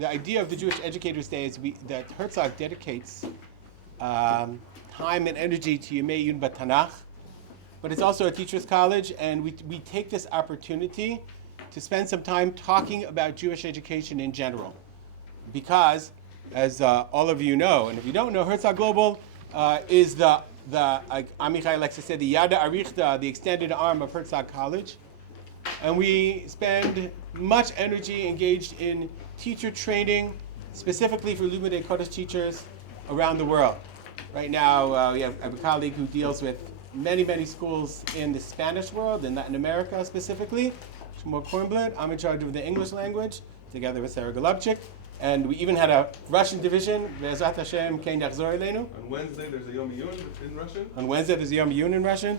the idea of the Jewish Educators' Day is that Herzog dedicates time and energy to Yemei Yun B'Tanach, but it's also a teacher's college, and we take this opportunity to spend some time talking about Jewish education in general. Because, as all of you know, and if you don't know, Herzog Global is like Amichai likes to say, the Yada Arichta, the extended arm of Herzog College. And we spend much energy engaged in teacher training, specifically for Lumidei Kodesh teachers around the world. Right now, we have a colleague who deals with many, many schools in the Spanish world, in Latin America specifically. Shmuel Kornblatt. I'm in charge of the English language, together with Sarah Golubchik. And we even had a Russian division, Be'ezrat Hashem, Kein Yachzor Eleinu. On Wednesday, there's a Yom Yun in Russian. On Wednesday, there's a Yom Yun in Russian.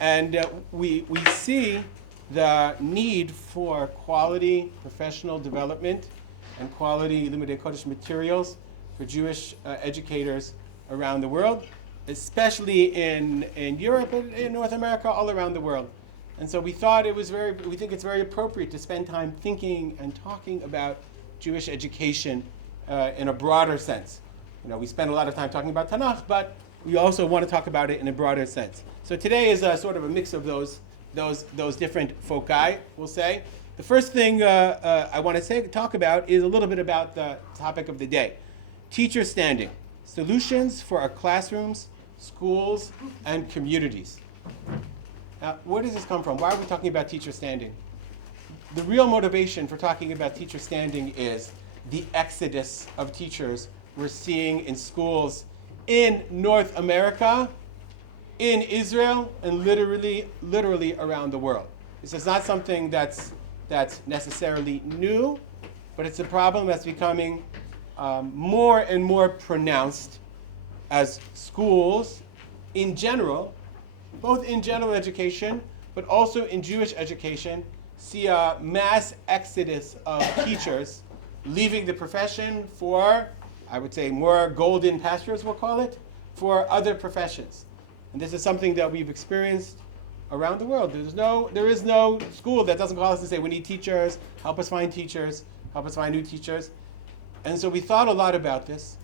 And we see the need for quality professional development and quality Limudei Kodesh materials for Jewish educators around the world, especially in Europe and in North America, all around the world. And so we think it's very appropriate to spend time thinking and talking about Jewish education in a broader sense. You know, we spend a lot of time talking about Tanakh, but we also want to talk about it in a broader sense. So today is a sort of a mix of those different foci, we'll say. The first thing I want to talk about is a little bit about the topic of the day. Teacher standing, solutions for our classrooms, schools, and communities. Now, where does this come from? Why are we talking about teacher standing? The real motivation for talking about teacher standing is the exodus of teachers we're seeing in schools in North America, in Israel, and literally around the world. This is not something that's necessarily new, but it's a problem that's becoming more and more pronounced as schools in general, both in general education, but also in Jewish education, see a mass exodus of teachers leaving the profession for, I would say, more golden pastures, we'll call it, for other professions. And this is something that we've experienced around the world. There is no school that doesn't call us and say, we need teachers, help us find new teachers. And so we thought a lot about this.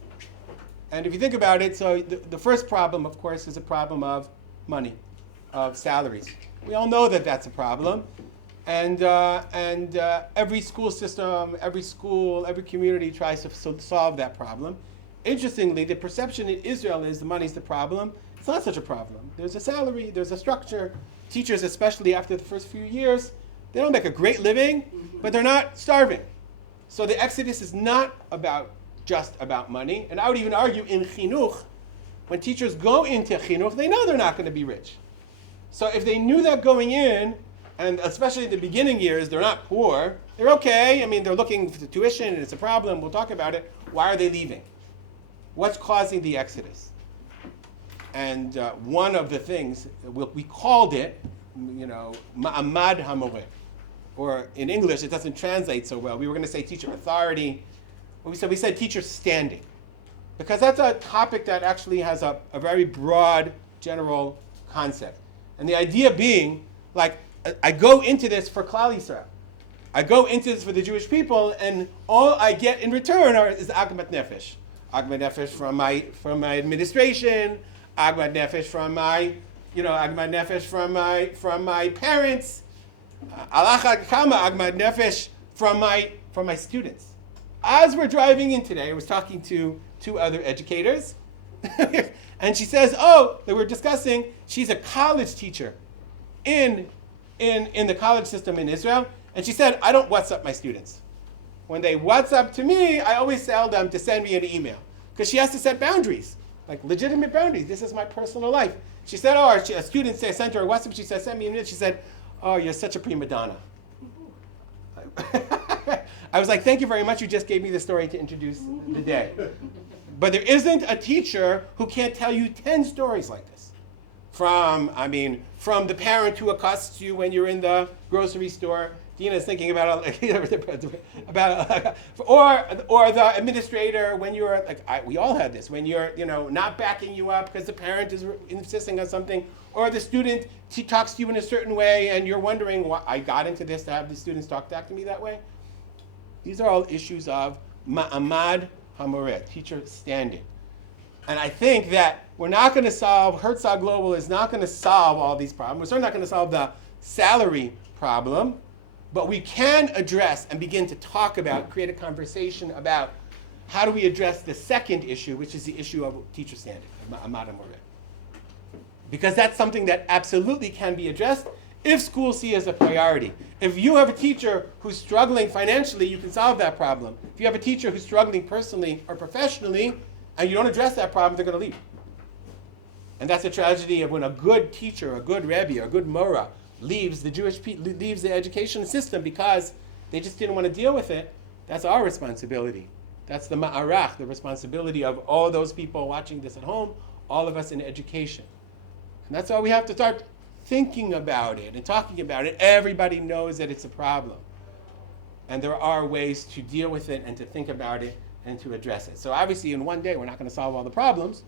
And if you think about it, so the first problem, of course, is a problem of money, of salaries. We all know that that's a problem. And every school system, every school, every community tries to solve that problem. Interestingly, the perception in Israel is the money's the problem. It's not such a problem. There's a salary, there's a structure. Teachers, especially after the first few years, they don't make a great living, but they're not starving. So the exodus is not just about money. And I would even argue in chinuch, when teachers go into chinuch, they know they're not going to be rich. So if they knew that going in, and especially in the beginning years, they're not poor, they're okay. I mean, they're looking for the tuition, and it's a problem. We'll talk about it. Why are they leaving? What's causing the exodus? And one of the things, we called it, ma'amad hamoreh. Or in English, it doesn't translate so well. We were going to say teacher authority. We said teacher standing. Because that's a topic that actually has a very broad, general concept. And the idea being, like, I go into this for Klal Yisrael. I go into this for the Jewish people, and all I get in return is agmat nefesh. Agmat nefesh from my administration, agmat nefesh from my parents, alach kama agmat nefesh from my students. As we're driving in today, I was talking to two other educators, and she says, that we're discussing, she's a college teacher in the college system in Israel, and she said, I don't WhatsApp my students. When they WhatsApp to me, I always tell them to send me an email, because she has to set boundaries, like legitimate boundaries. This is my personal life. She said, a student sent her a WhatsApp, she said, send me an email. She said, you're such a prima donna. I was like, thank you very much, you just gave me the story to introduce the day. But there isn't a teacher who can't tell you 10 stories like this. From the parent who accosts you when you're in the grocery store. Deena's thinking about or the administrator when you're we all had this, when you're not backing you up because the parent is insisting on something, or the student talks to you in a certain way and you're wondering why I got into this to have the students talk back to me that way. These are all issues of ma'amad hamoreh, teacher standing. And I think that we're not going to solve, Herzog Global is not going to solve all these problems. We're certainly not going to solve the salary problem, but we can address and begin to talk about, create a conversation about how do we address the second issue, which is the issue of teacher standing, ma'amad hamoreh. Because that's something that absolutely can be addressed if schools see as a priority. If you have a teacher who's struggling financially, you can solve that problem. If you have a teacher who's struggling personally or professionally, and you don't address that problem, they're going to leave. And that's a tragedy of when a good teacher, a good Rebbe, a good Mora leaves leaves the education system because they just didn't want to deal with it. That's our responsibility. That's the ma'arach, the responsibility of all those people watching this at home, all of us in education. And that's why we have to start thinking about it and talking about it. Everybody knows that it's a problem. And there are ways to deal with it and to think about it and to address it. So obviously in one day we're not going to solve all the problems,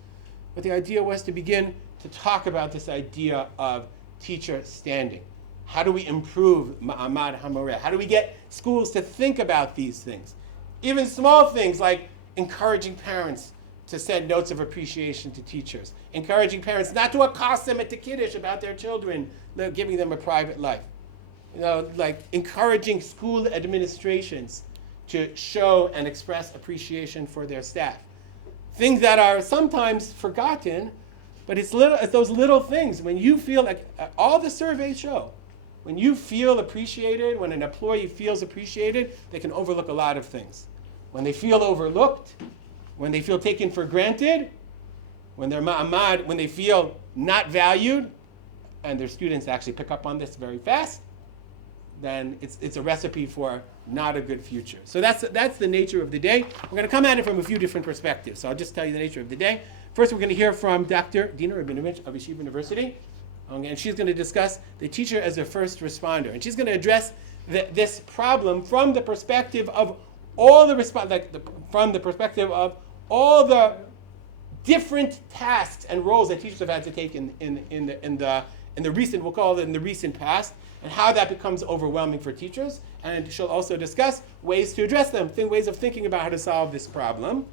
but the idea was to begin to talk about this idea of teacher standing. How do we improve ma'amad hamoreh? How do we get schools to think about these things? Even small things like encouraging parents to send notes of appreciation to teachers, encouraging parents not to accost them at the kiddush about their children, giving them a private life. Like encouraging school administrations to show and express appreciation for their staff. Things that are sometimes forgotten, but it's those little things. When you feel like, all the surveys show, when you feel appreciated, when an employee feels appreciated, they can overlook a lot of things. When they feel overlooked, when they feel taken for granted, when they're ma'amad, when they feel not valued, and their students actually pick up on this very fast, then it's a recipe for not a good future. So that's the nature of the day. We're going to come at it from a few different perspectives. So I'll just tell you the nature of the day. First, we're going to hear from Dr. Deena Rabinovitch of Yeshiva University. And she's going to discuss the teacher as a first responder. And she's going to address this problem from the perspective of all from the perspective of all the different tasks and roles that teachers have had to take in the recent, we'll call it in the recent past, and how that becomes overwhelming for teachers. And she'll also discuss ways to address them, ways of thinking about how to solve this problem.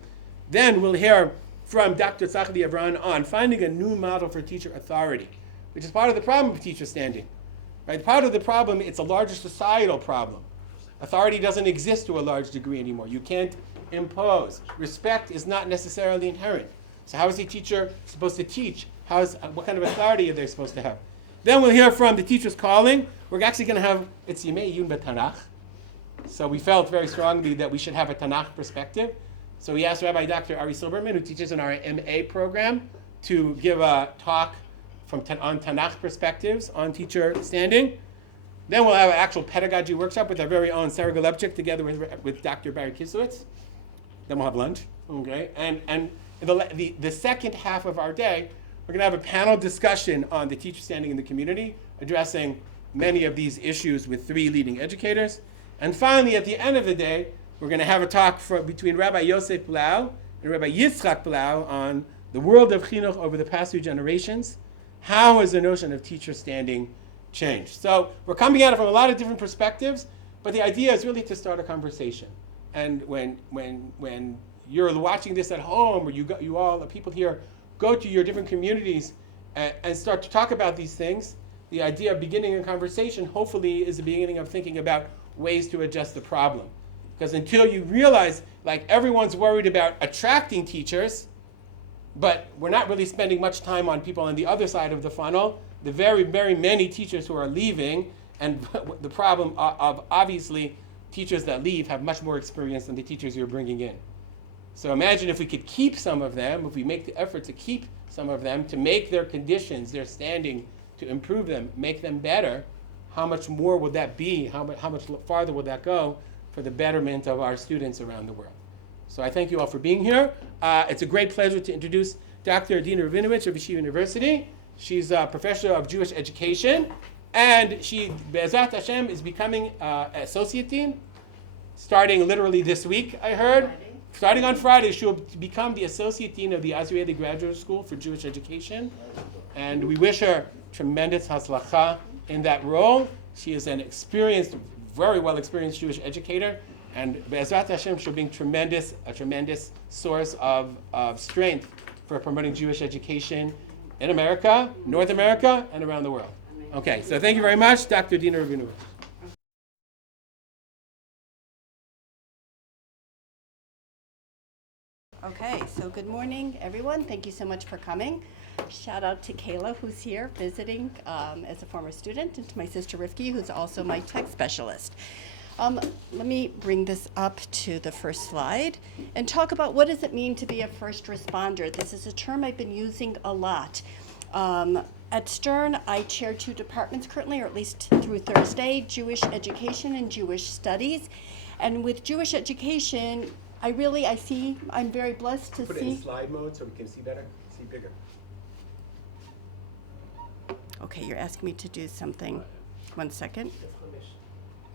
Then we'll hear from Dr. Tzachli Avran on finding a new model for teacher authority, which is part of the problem of teacher standing. Right? Part of the problem, it's a larger societal problem. Authority doesn't exist to a large degree anymore. You can't impose. Respect is not necessarily inherent. So how is a teacher supposed to teach? What kind of authority are they supposed to have? Then we'll hear from the teacher's calling. We're actually going to have, it's Yimei Yun B'Tanakh. So we felt very strongly that we should have a Tanakh perspective. So we asked Rabbi Dr. Ari Silberman, who teaches in our MA program, to give a talk on Tanakh perspectives on teacher standing. Then we'll have an actual pedagogy workshop with our very own Sarah Golubchik together with Dr. Barry Kisowitz. Then we'll have lunch. Okay, and the second half of our day, we're going to have a panel discussion on the teacher standing in the community, addressing many of these issues with 3 leading educators. And finally, at the end of the day, we're going to have a talk between Rabbi Yosef Blau and Rabbi Yitzchak Blau on the world of chinuch over the past few generations. How has the notion of teacher standing changed? So we're coming at it from a lot of different perspectives, but the idea is really to start a conversation. And when you're watching this at home, or you all, the people here, go to your different communities and start to talk about these things, the idea of beginning a conversation hopefully is the beginning of thinking about ways to address the problem. Because until you realize, like, everyone's worried about attracting teachers, but we're not really spending much time on people on the other side of the funnel, the very, very many teachers who are leaving, and the problem of obviously teachers that leave have much more experience than the teachers you're bringing in. So imagine if we could keep some of them, if we make the effort to keep some of them, to make their conditions, their standing, to improve them, make them better, how much more would that be? How much farther would that go for the betterment of our students around the world? So I thank you all for being here. It's a great pleasure to introduce Dr. Deena Rabinovitch of Yeshiva University. She's a professor of Jewish education, and she, Be'ezrat Hashem, is becoming an associate dean, starting literally this week, I heard. Starting on Friday, she'll become the associate dean of the Azrieli Graduate School for Jewish Education, and we wish her tremendous hatzlacha in that role. She is an experienced, very well experienced Jewish educator, And Be'ezrat Hashem she'll be a tremendous source of strength for promoting Jewish education in America, North America, and around the world. Okay, so thank you very much, Dr. Deena Rabinovitch. Okay, so good morning, everyone. Thank you so much for coming. Shout out to Kayla, who's here visiting as a former student, and to my sister Rifki, who's also my tech specialist. Let me bring this up to the first slide and talk about what does it mean to be a first responder. This is a term I've been using a lot. At Stern, I chair 2 departments currently, or at least through Thursday, Jewish Education and Jewish Studies. And with Jewish Education, I'm very blessed to Put see. it in slide mode so we can see better, see bigger. Okay, you're asking me to do something. 1 second.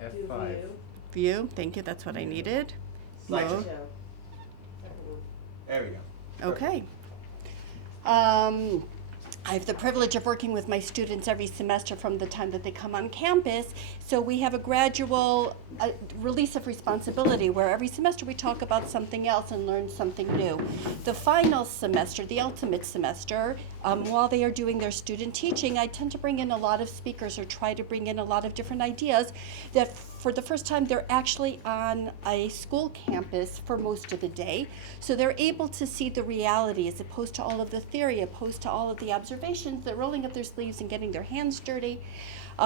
F5. View, thank you, that's what I needed. Slide Mode. There we go. Okay. I have the privilege of working with my students every semester from the time that they come on campus. So we have a gradual release of responsibility where every semester we talk about something else and learn something new. The final semester, the ultimate semester, while they are doing their student teaching, I tend to bring in a lot of speakers or try to bring in a lot of different ideas that for the first time they're actually on a school campus for most of the day. So they're able to see the reality as opposed to all of the theory, opposed to all of the observations. They're rolling up their sleeves and getting their hands dirty.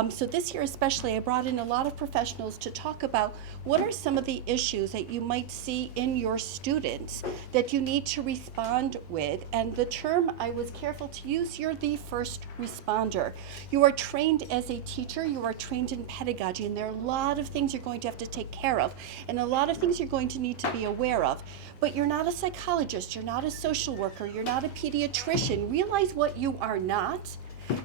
So this year especially, I brought in a lot of professionals to talk about what are some of the issues that you might see in your students that you need to respond with. And the term I was careful to use, you're the first responder. You are trained as a teacher, you are trained in pedagogy, and there are a lot of things you're going to have to take care of, and a lot of things you're going to need to be aware of. But you're not a psychologist, you're not a social worker, you're not a pediatrician. Realize what you are not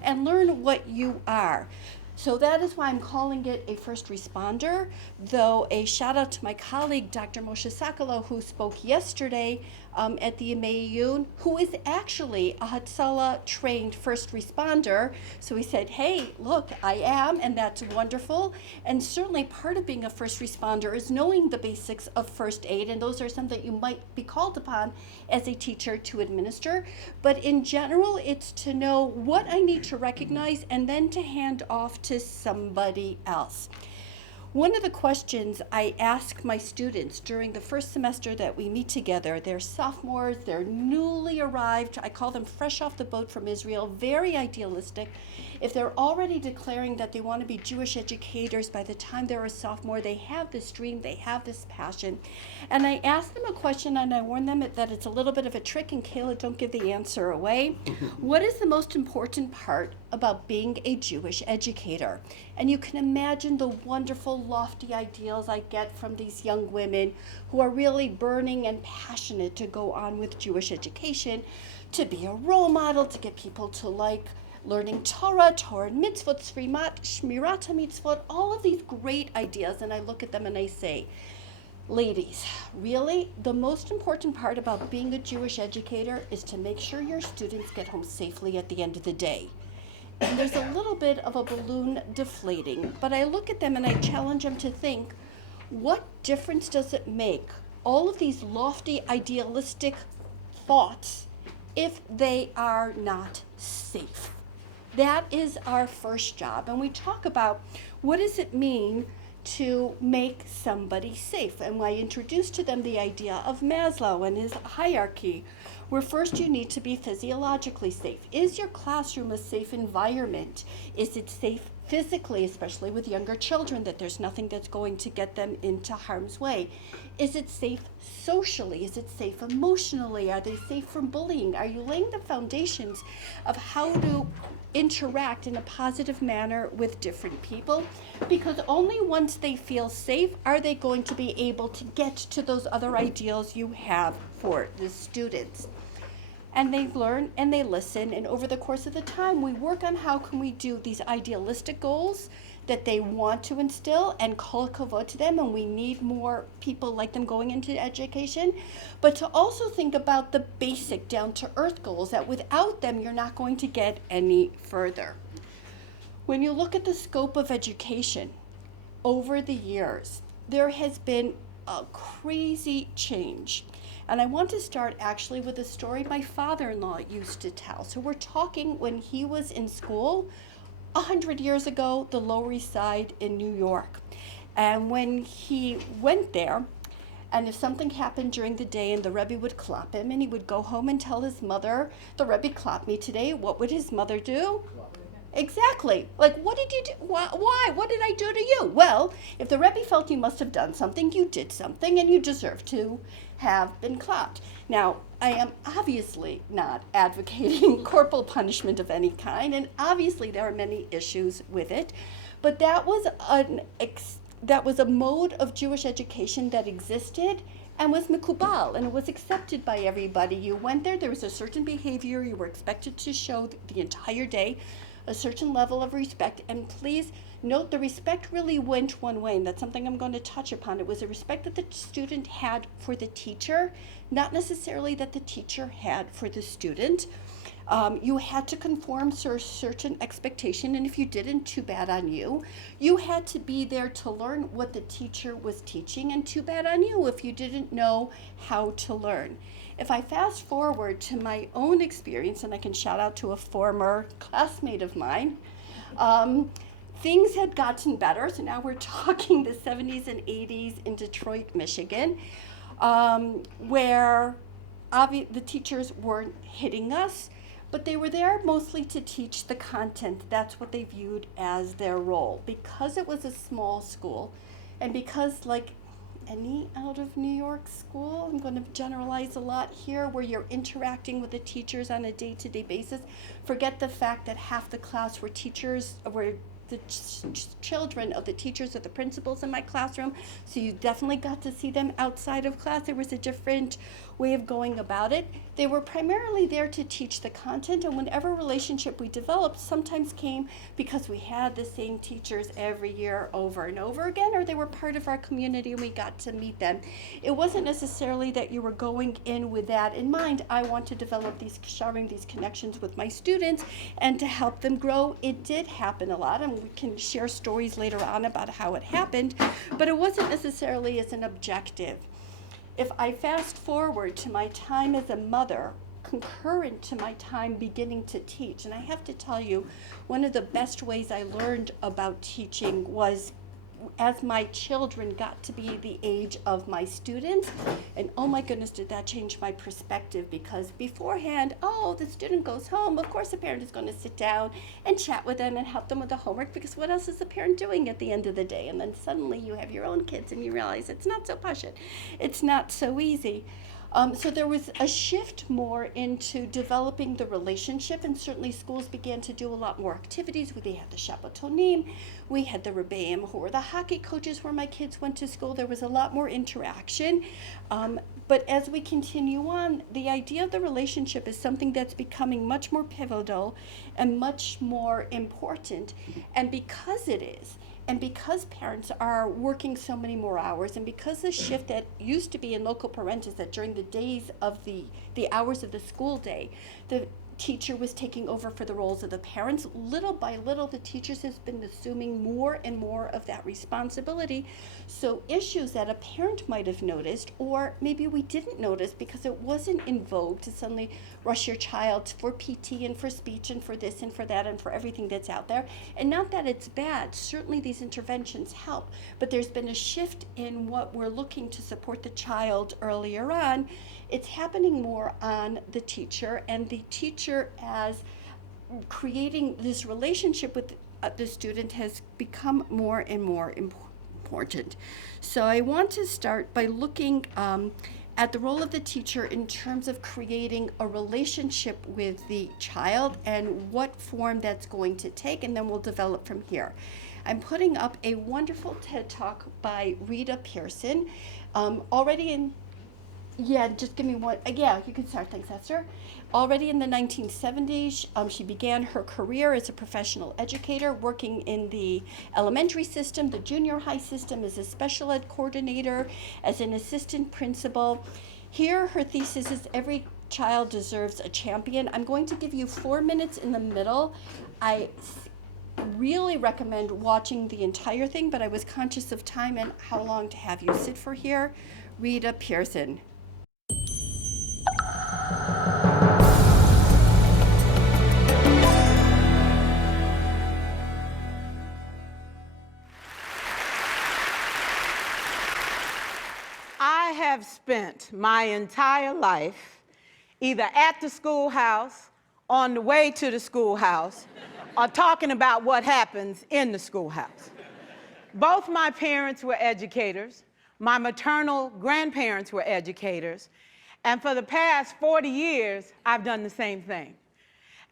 and learn what you are. So that is why I'm calling it a first responder, though a shout out to my colleague, Dr. Moshe Sakalo, who spoke yesterday at the Yemei, who is actually a Hatzalah trained first responder. So he said, hey, look, I am, and that's wonderful. And certainly part of being a first responder is knowing the basics of first aid, and those are some that you might be called upon as a teacher to administer. But in general, it's to know what I need to recognize and then to hand off to somebody else. One of the questions I ask my students during the first semester that we meet together, they're sophomores, they're newly arrived, I call them fresh off the boat from Israel, very idealistic. If they're already declaring that they want to be Jewish educators by the time they're a sophomore, they have this dream, they have this passion. And I ask them a question and I warn them that it's a little bit of a trick, and Kayla, don't give the answer away. What is the most important part about being a Jewish educator? And you can imagine the wonderful, lofty ideals I get from these young women who are really burning and passionate to go on with Jewish education, to be a role model, to get people to like learning Torah, Torah and mitzvot, Shmirat mitzvot, all of these great ideas. And I look at them and I say, ladies, really, the most important part about being a Jewish educator is to make sure your students get home safely at the end of the day. And there's a little bit of a balloon deflating, but I look at them and I challenge them to think, what difference does it make, all of these lofty, idealistic thoughts, if they are not safe? That is our first job. And we talk about what does it mean to make somebody safe. And I introduced to them the idea of Maslow and his hierarchy, where first you need to be physiologically safe. Is your classroom a safe environment? Is it safe physically, especially with younger children, that there's nothing that's going to get them into harm's way? Is it safe socially? Is it safe emotionally? Are they safe from bullying? Are you laying the foundations of how to interact in a positive manner with different people? Because only once they feel safe are they going to be able to get to those other ideals you have for the students. And they learn and they listen, and over the course of the time we work on how can we do these idealistic goals that they want to instill, and kol kavod to them, and we need more people like them going into education, but to also think about the basic down to earth goals that without them you're not going to get any further. When you look at the scope of education over the years, there has been a crazy change. And I want to start actually with a story my father-in-law used to tell. So we're talking when he was in school 100 years ago, the Lower East Side in New York. And when he went there, and if something happened during the day and the Rebbe would clap him, and he would go home and tell his mother, the Rebbe clapped me today, what would his mother do? Exactly. Like, what did you do? Why? What did I do to you? Well, if the Rebbe felt you must have done something, you did something, and you deserve to have been clapped. Now, I am obviously not advocating corporal punishment of any kind, and obviously there are many issues with it, but that was a mode of Jewish education that existed and was mikubal, and it was accepted by everybody. You went there was a certain behavior, you were expected to show the entire day a certain level of respect, and please note the respect really went one way, and that's something I'm going to touch upon. It was a respect that the student had for the teacher, not necessarily that the teacher had for the student. You had to conform to a certain expectation, and if you didn't, too bad on you. You had to be there to learn what the teacher was teaching, and too bad on you if you didn't know how to learn. If I fast forward to my own experience, and I can shout out to a former classmate of mine, things had gotten better. So now we're talking the 70s and 80s in Detroit, Michigan, where the teachers weren't hitting us, but they were there mostly to teach the content. That's what they viewed as their role. Because it was a small school, and because like any out of New York school, I'm going to generalize a lot here, where you're interacting with the teachers on a day-to-day basis. Forget the fact that half the class were the children of the teachers or the principals in my classroom, so you definitely got to see them outside of class. There was a different way of going about it. They were primarily there to teach the content, and whenever relationship we developed sometimes came because we had the same teachers every year over and over again, or they were part of our community and we got to meet them. It wasn't necessarily that you were going in with that in mind. I want to develop sharing these connections with my students and to help them grow. It did happen a lot, and we can share stories later on about how it happened, but it wasn't necessarily as an objective. If I fast forward to my time as a mother, concurrent to my time beginning to teach, and I have to tell you, one of the best ways I learned about teaching was as my children got to be the age of my students, and oh my goodness, did that change my perspective, because beforehand, the student goes home, of course the parent is going to sit down and chat with them and help them with the homework, because what else is the parent doing at the end of the day? And then suddenly you have your own kids and you realize it's not so pashut, it's not so easy. So there was a shift more into developing the relationship, and certainly schools began to do a lot more activities. We had the Shabbatonim, we had the Rebbeim, who were the hockey coaches where my kids went to school. There was a lot more interaction. But as we continue on, the idea of the relationship is something that's becoming much more pivotal and much more important. And because it is, and because parents are working so many more hours, and because the shift that used to be in local parentis, that during the days of the hours of the school day, the teacher was taking over for the roles of the parents, little by little the teachers has been assuming more and more of that responsibility. So issues that a parent might have noticed, or maybe we didn't notice because it wasn't in vogue to suddenly rush your child for PT and for speech and for this and for that and for everything that's out there. And not that it's bad, certainly these interventions help, but there's been a shift in what we're looking to support the child earlier on. It's happening more on the teacher, and the teacher as creating this relationship with the student has become more and more important. So I want to start by looking at the role of the teacher in terms of creating a relationship with the child and what form that's going to take, and then we'll develop from here. I'm putting up a wonderful TED Talk by Rita Pearson, just give me one. Yeah, you can start. Thanks, Esther. Already in the 1970s, she began her career as a professional educator, working in the elementary system, the junior high system, as a special ed coordinator, as an assistant principal. Here, her thesis is every child deserves a champion. I'm going to give you 4 minutes in the middle. really recommend watching the entire thing, but I was conscious of time and how long to have you sit for here. Rita Pearson. I have spent my entire life either at the schoolhouse, on the way to the schoolhouse, or talking about what happens in the schoolhouse. Both my parents were educators. My maternal grandparents were educators. And for the past 40 years, I've done the same thing.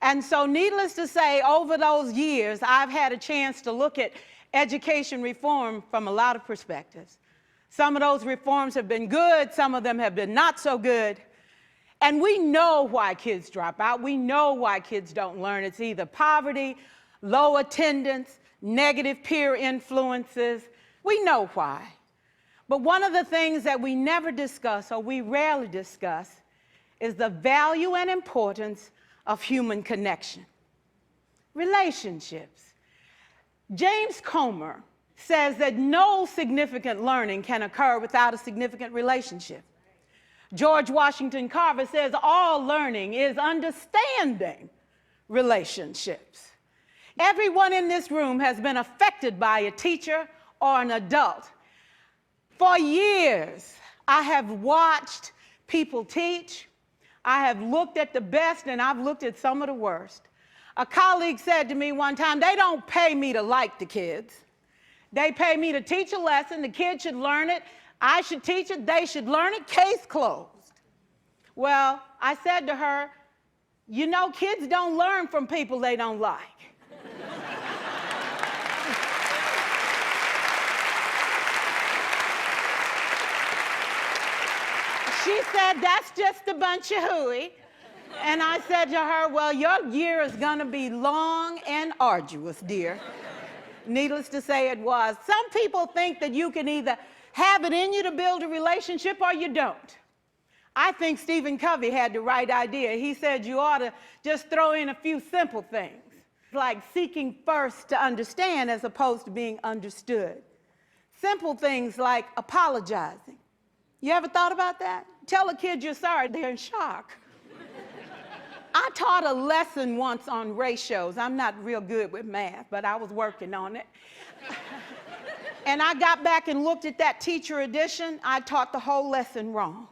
And so needless to say, over those years, I've had a chance to look at education reform from a lot of perspectives. Some of those reforms have been good, some of them have been not so good. And we know why kids drop out. We know why kids don't learn. It's either poverty, low attendance, negative peer influences. We know why. But one of the things that we never discuss, or we rarely discuss, is the value and importance of human connection. Relationships. James Comer says that no significant learning can occur without a significant relationship. George Washington Carver says all learning is understanding relationships. Everyone in this room has been affected by a teacher or an adult. For years, I have watched people teach. I have looked at the best and I've looked at some of the worst. A colleague said to me one time, they don't pay me to like the kids. They pay me to teach a lesson. The kids should learn it. I should teach it. They should learn it. Case closed. Well, I said to her, you know, kids don't learn from people they don't like. She said, that's just a bunch of hooey. And I said to her, well, your year is going to be long and arduous, dear. Needless to say, it was. Some people think that you can either have it in you to build a relationship or you don't. I think Stephen Covey had the right idea. He said you ought to just throw in a few simple things, like seeking first to understand as opposed to being understood. Simple things like apologizing. You ever thought about that? Tell a kid you're sorry, they're in shock. I taught a lesson once on ratios. I'm not real good with math, but I was working on it. And I got back and looked at that teacher edition. I taught the whole lesson wrong.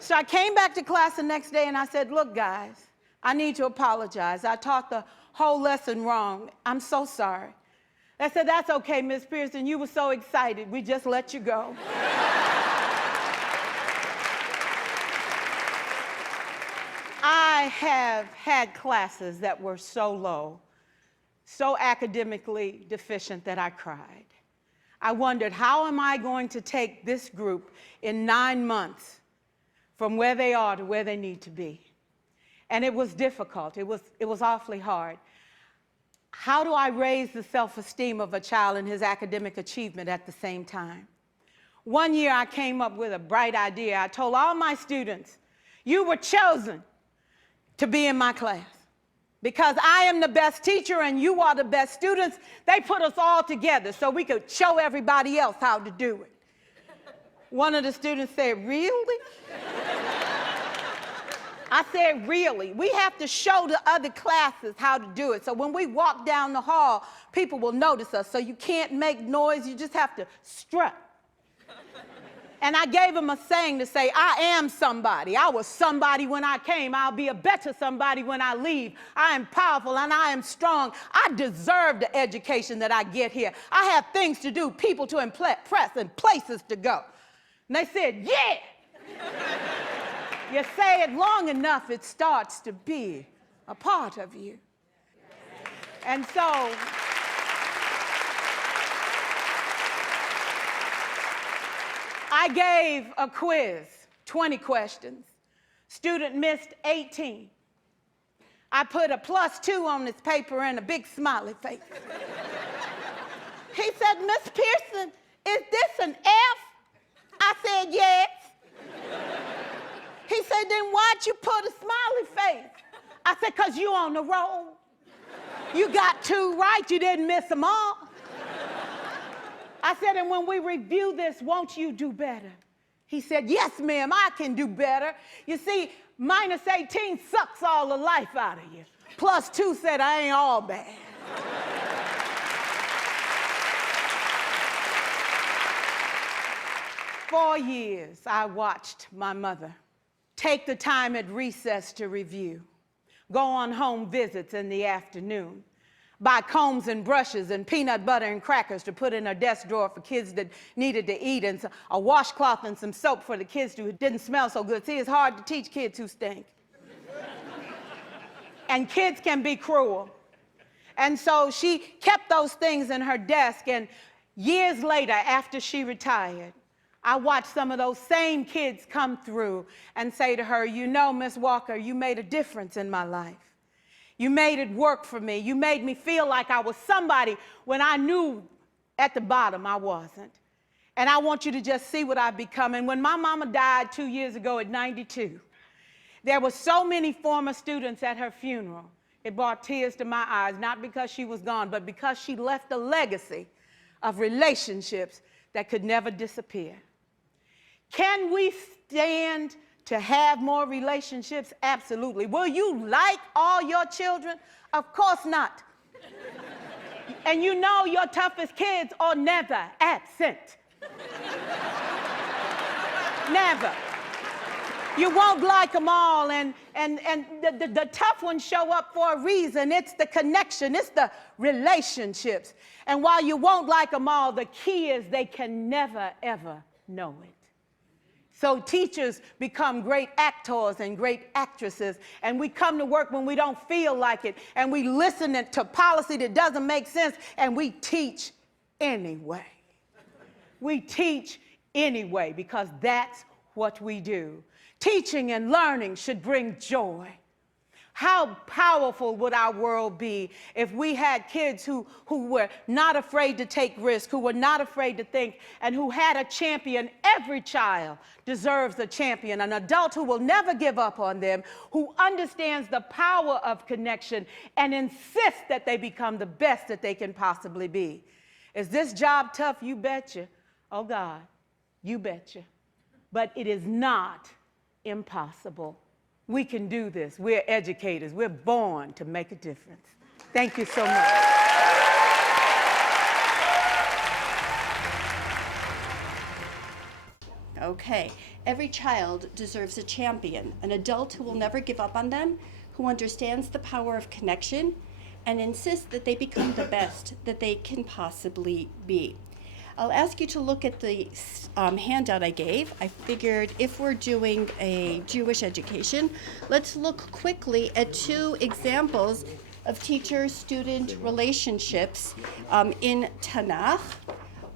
So I came back to class the next day and I said, look, guys, I need to apologize. I taught the whole lesson wrong. I'm so sorry. They said, that's okay, Miss Pearson. You were so excited. We just let you go. I have had classes that were so low, so academically deficient that I cried. I wondered, how am I going to take this group in 9 months from where they are to where they need to be? And it was difficult. It was awfully hard. How do I raise the self-esteem of a child and his academic achievement at the same time? One year I came up with a bright idea. I told all my students, you were chosen to be in my class. Because I am the best teacher and you are the best students, they put us all together so we could show everybody else how to do it. One of the students said, really? I said, really? We have to show the other classes how to do it. So when we walk down the hall, people will notice us. So you can't make noise, you just have to strut. And I gave him a saying to say, I am somebody. I was somebody when I came. I'll be a better somebody when I leave. I am powerful and I am strong. I deserve the education that I get here. I have things to do, people to impress, and places to go. And they said, yeah. You say it long enough, it starts to be a part of you. And so, I gave a quiz, 20 questions. Student missed 18. I put a +2 on this paper and a big smiley face. He said, Miss Pearson, is this an F? I said, yes. He said, then why'd you put a smiley face? I said, because you on the roll. You got 2 right, you didn't miss them all. I said, and when we review this, won't you do better? He said, yes, ma'am, I can do better. You see, -18 sucks all the life out of you. +2 said, I ain't all bad. For years, I watched my mother take the time at recess to review, go on home visits in the afternoon, buy combs and brushes and peanut butter and crackers to put in her desk drawer for kids that needed to eat, and a washcloth and some soap for the kids who didn't smell so good. See, it's hard to teach kids who stink. And kids can be cruel. And so she kept those things in her desk, and years later, after she retired, I watched some of those same kids come through and say to her, you know, Miss Walker, you made a difference in my life. You made it work for me. You made me feel like I was somebody when I knew at the bottom I wasn't. And I want you to just see what I've become. And when my mama died 2 years ago at 92, there were so many former students at her funeral. It brought tears to my eyes, not because she was gone, but because she left a legacy of relationships that could never disappear. Can we stand to have more relationships? Absolutely. Will you like all your children? Of course not. And you know your toughest kids are never absent. Never. You won't like them all, and the tough ones show up for a reason. It's the connection, it's the relationships. And while you won't like them all, the key is they can never, ever know it. So teachers become great actors and great actresses, and we come to work when we don't feel like it, and we listen to policy that doesn't make sense, and we teach anyway. We teach anyway because that's what we do. Teaching and learning should bring joy. How powerful would our world be if we had kids who were not afraid to take risks, who were not afraid to think, and who had a champion? Every child deserves a champion, an adult who will never give up on them, who understands the power of connection and insists that they become the best that they can possibly be. Is this job tough? You betcha. Oh God, you betcha. But it is not impossible. We can do this. We're educators. We're born to make a difference. Thank you so much. Okay, every child deserves a champion, an adult who will never give up on them, who understands the power of connection, and insists that they become the best that they can possibly be. I'll ask you to look at the handout I gave. I figured if we're doing a Jewish education, let's look quickly at 2 examples of teacher-student relationships in Tanakh.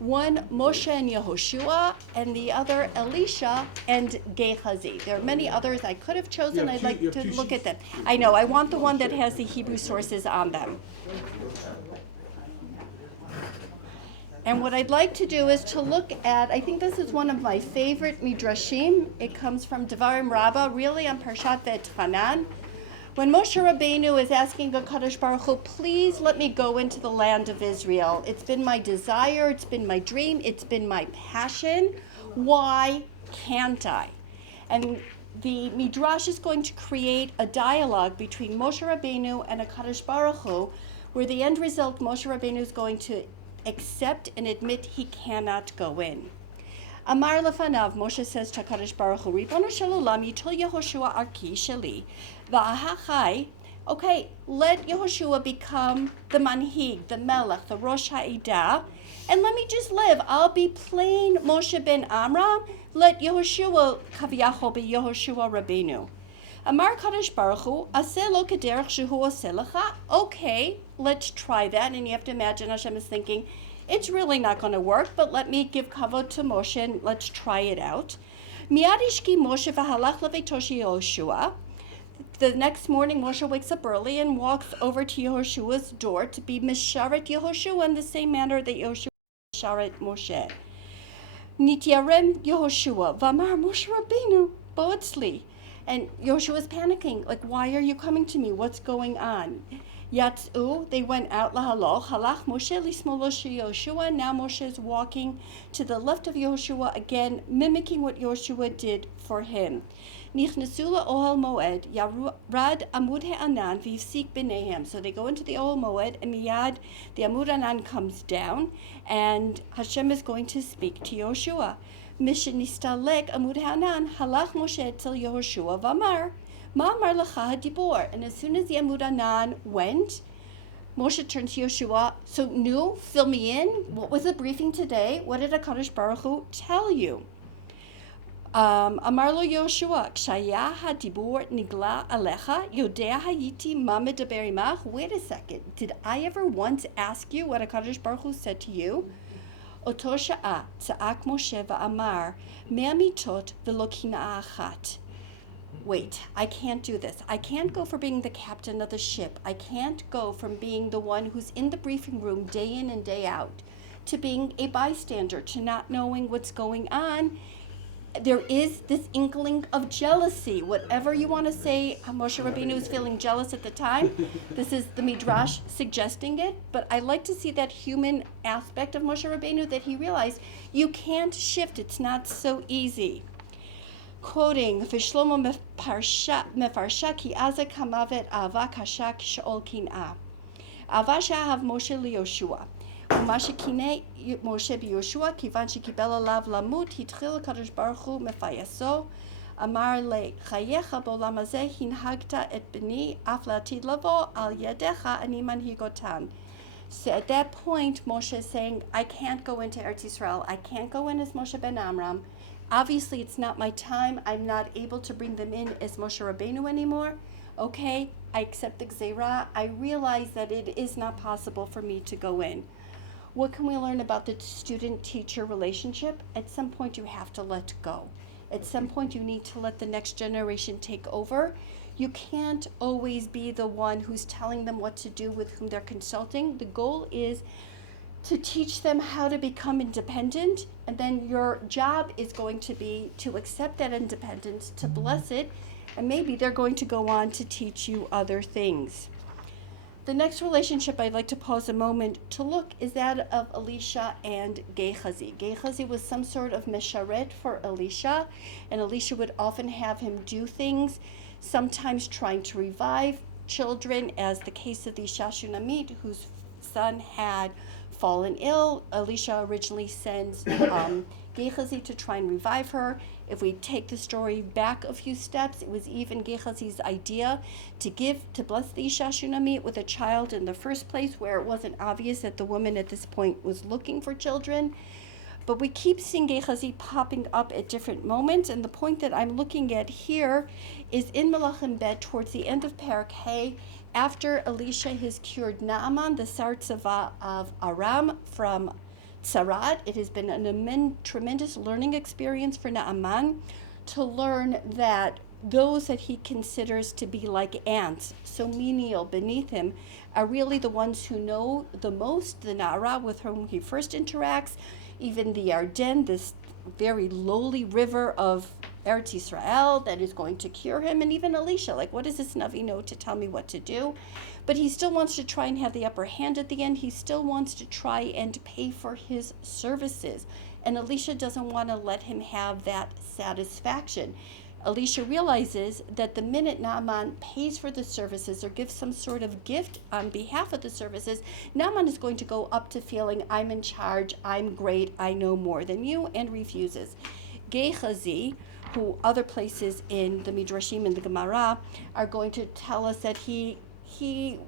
One, Moshe and Yehoshua, and the other, Elisha and Gehazi. There are many others I could have chosen. I'd like to look at them. I know, I want the one that has the Hebrew sources on them. And what I'd like to do is to look at, I think this is one of my favorite midrashim. It comes from Devarim Rabbah, really on Parshat V'etchanan. When Moshe Rabbeinu is asking HaKadosh Baruch Hu, please let me go into the land of Israel. It's been my desire, it's been my dream, it's been my passion. Why can't I? And the midrash is going to create a dialogue between Moshe Rabbeinu and HaKadosh Baruch Hu, where the end result, Moshe Rabbeinu is going to accept and admit he cannot go in. Amar lefanav, Moshe says to HaKadosh Baruch Hu, Ribono shel olam, yitol Yehoshua arki sheli, va'ahachai, okay, let Yehoshua become the manhig, the melech, the rosh ha'idah, and let me just live. I'll be plain Moshe ben Amram, let Yehoshua kaviyachol be Yehoshua Rabbeinu. Amar Kadosh Baruch Hu, aseh lo kederech shehu oseh lecha. Okay, let's try that. And you have to imagine Hashem is thinking, it's really not going to work, but let me give kavod to Moshe and let's try it out. Miyad ishki Moshe v'halach leveito shel Yehoshua. The next morning, Moshe wakes up early and walks over to Yehoshua's door to be misharet Yehoshua in the same manner that Yehoshua misharet Moshe. Nityarem Yehoshua, v'amar Moshe Rabbeinu, bo etzli. And Yehoshua is panicking, like, why are you coming to me? What's going on? Yatzu, they went out lahaloch. Halach Moshe lismolo shel Yoshua. Now Moshe is walking to the left of Yoshua again, mimicking what Yoshua did for him. Nichnasu la'ohel moed, yarad amud ha'anan v'yifsik b'neihem. So they go into the ohel moed, and miyad, the amud anan comes down, and Hashem is going to speak to Yoshua. Mishenistalek amud ha'anan, halach Moshe etzel Yoshua v'amar, ma'amar lecha hadibor. And as soon as the amud anan went, Moshe turned to Yoshua. So, Nu, fill me in. What was the briefing today? What did HaKadosh Baruch Hu tell you? Amar lo Yoshua, Kshaya hadibur nigla alecha, yodea hayiti ma medaber imach. Wait a second. Did I ever once ask you what HaKadosh Baruch Hu said to you? Oto sha'a tza'ak Moshe va'amar, mea mitot v'lo kina'a achat. Wait, I can't do this. I can't go for being the captain of the ship. I can't go from being the one who's in the briefing room day in and day out to being a bystander, to not knowing what's going on. There is this inkling of jealousy. Whatever you want to say, Moshe Rabbeinu was feeling jealous at the time. This is the Midrash suggesting it, but I like to see that human aspect of Moshe Rabbeinu, that he realized you can't shift. It's not so easy. Quoting, V'shlomo mefarsha ki aza kamavet ava kasha k'shaol kin'a. Ava she'ahav Moshe liYoshua. ומה שקינא משה ביהושע, כיוון שקיבל עליו למות, התחיל הקדוש ברוך הוא מפייסו, אמר לחייך בעולם הזה, הנהגת את בני, אף לעתיד לבוא, על ידיך אני מנהיג אותם. So at that point, Moshe is saying, I can't go into Eretz Yisrael. I can't go in as Moshe ben Amram. Obviously, it's not my time. I'm not able to bring them in as Moshe Rabbeinu anymore. Okay, I accept the Gzeirah. I realize that it is not possible for me to go in. What can we learn about the student-teacher relationship? At some point, you have to let go. At some point, you need to let the next generation take over. You can't always be the one who's telling them what to do with whom they're consulting. The goal is to teach them how to become independent, and then your job is going to be to accept that independence, to bless it, and maybe they're going to go on to teach you other things. The next relationship I'd like to pause a moment to look is that of Elisha and Gehazi. Gehazi was some sort of mesharet for Elisha, and Elisha would often have him do things, sometimes trying to revive children, as the case of the Isha Shunamit, whose son had fallen ill. Elisha originally sends Gehazi to try and revive her. If we take the story back a few steps, it was even Gehazi's idea to bless the Isha Shunamit with a child in the first place, where it wasn't obvious that the woman at this point was looking for children. But we keep seeing Gehazi popping up at different moments, and the point that I'm looking at here is in Melachim Bet, towards the end of Perek Hay, after Elisha has cured Naaman, the Sar Tzava of Aram, from Tzarad. It has been an tremendous learning experience for Naaman to learn that those that he considers to be like ants, so menial beneath him, are really the ones who know the most, the Na'ara with whom he first interacts, even the Yarden, this very lowly river of Eretz Yisrael that is going to cure him, and even Elisha, like, what does this Navi know to tell me what to do? But he still wants to try and have the upper hand at the end. He still wants to try and pay for his services. And Elisha doesn't want to let him have that satisfaction. Elisha realizes that the minute Naaman pays for the services or gives some sort of gift on behalf of the services, Naaman is going to go up to feeling, I'm in charge, I'm great, I know more than you, and refuses. Gehazi, who other places in the Midrashim and the Gemara are going to tell us that he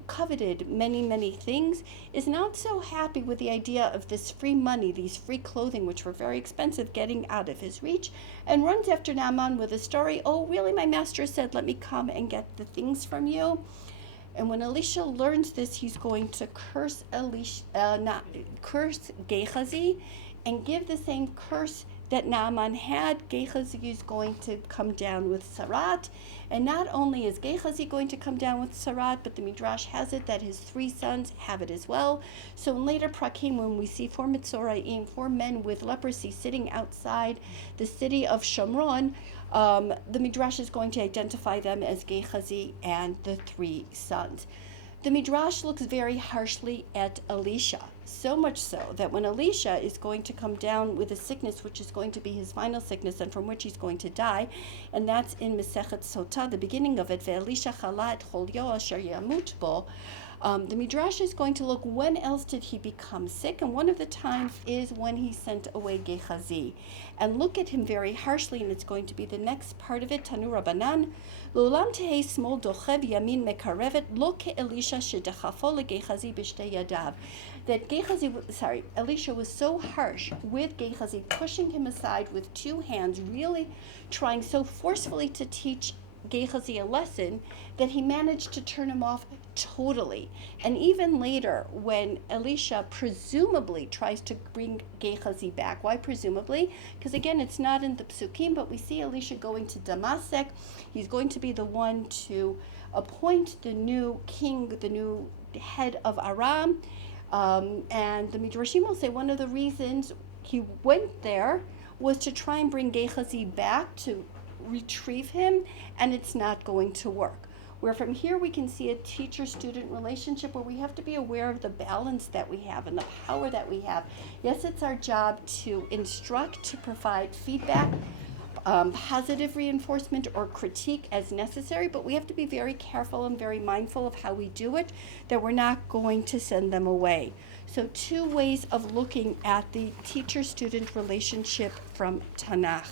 coveted many, many things, is not so happy with the idea of this free money, these free clothing, which were very expensive, getting out of his reach, and runs after Naaman with a story, oh, really, my master said, let me come and get the things from you. And when Elisha learns this, he's going to curse Gehazi and give the same curse that Naaman had. Gehazi is going to come down with Sarat, and not only is Gehazi going to come down with Sarat, but the Midrash has it that his 3 sons have it as well. So in later Prakim, when we see 4 Mitzoraim, 4 men with leprosy sitting outside the city of Shomron, the Midrash is going to identify them as Gehazi and the 3 sons. The Midrash looks very harshly at Elisha, so much so that when Elisha is going to come down with a sickness, which is going to be his final sickness and from which he's going to die, and that's in Masechet Sotah, the beginning of it, Ve'elisha chala et cholyo asher yamut bo. The Midrash is going to look when else did he become sick, and one of the times is when he sent away Gehazi. And look at him very harshly, and it's going to be the next part of it, Tanu Rabbanan. L'olam tehei smol dochev yamin mekarevet lo ke'elisha shedechafo leGehazi b'shtei yadav. That Elisha was so harsh with Gehazi, pushing him aside with two hands, really trying so forcefully to teach Gehazi a lesson that he managed to turn him off totally. And even later, when Elisha presumably tries to bring Gehazi back, why presumably? Because again, it's not in the Psukim, but we see Elisha going to Damascus. He's going to be the one to appoint the new king, the new head of Aram. And the Midrashim will say one of the reasons he went there was to try and bring Gehazi back, to retrieve him, and it's not going to work. Where from here we can see a teacher-student relationship where we have to be aware of the balance that we have and the power that we have. Yes, it's our job to instruct, to provide feedback, positive reinforcement or critique as necessary, but we have to be very careful and very mindful of how we do it, that we're not going to send them away. So two ways of looking at the teacher-student relationship from Tanakh.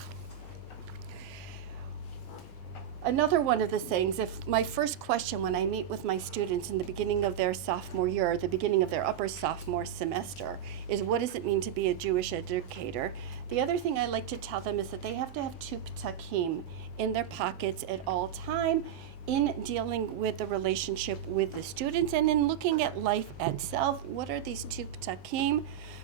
Another one of the sayings, if my first question when I meet with my students in the beginning of their sophomore year, or the beginning of their upper sophomore semester, is what does it mean to be a Jewish educator? The other thing I like to tell them is that they have to have two ptakim in their pockets at all time in dealing with the relationship with the students and in looking at life itself. What are these two ptakim?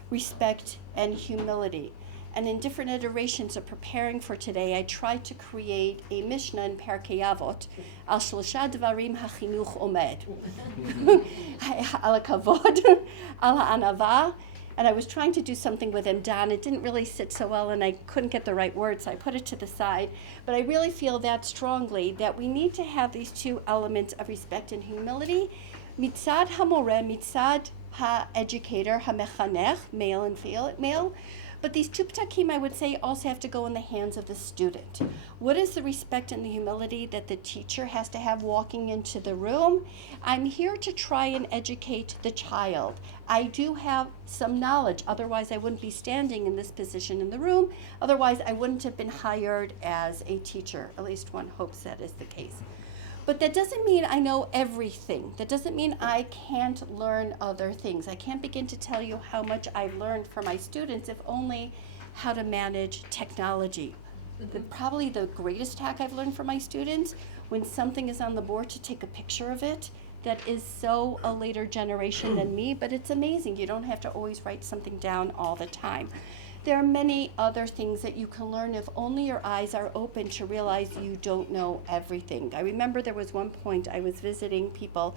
Respect and humility. And in different iterations of preparing for today, I tried to create a Mishnah in Perkei Avot, Al Shlosha Dvarim HaChinuch Omed, Al HaKavod, Al HaAnava, and I was trying to do something with Emdan. It didn't really sit so well, and I couldn't get the right word, so I put it to the side. But I really feel that strongly, that we need to have these two elements of respect and humility. Mitzad HaMoreh, Mitzad HaEducator, HaMechanech, male and male. But these two ptakim, I would say, also have to go in the hands of the student. What is the respect and the humility that the teacher has to have walking into the room? I'm here to try and educate the child. I do have some knowledge, otherwise I wouldn't be standing in this position in the room. Otherwise, I wouldn't have been hired as a teacher. At least one hopes that is the case. But that doesn't mean I know everything. That doesn't mean I can't learn other things. I can't begin to tell you how much I've learned from my students, if only how to manage technology. Probably the greatest hack I've learned from my students, when something is on the board, to take a picture of it. That is so a later generation than me, but it's amazing. You don't have to always write something down all the time. There are many other things that you can learn if only your eyes are open to realize you don't know everything. I remember there was one point I was visiting people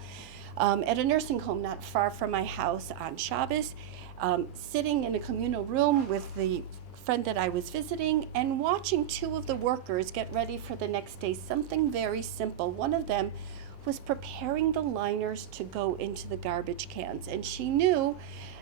at a nursing home not far from my house on Shabbos, sitting in a communal room with the friend that I was visiting and watching two of the workers get ready for the next day, something very simple. One of them was preparing the liners to go into the garbage cans, and she knew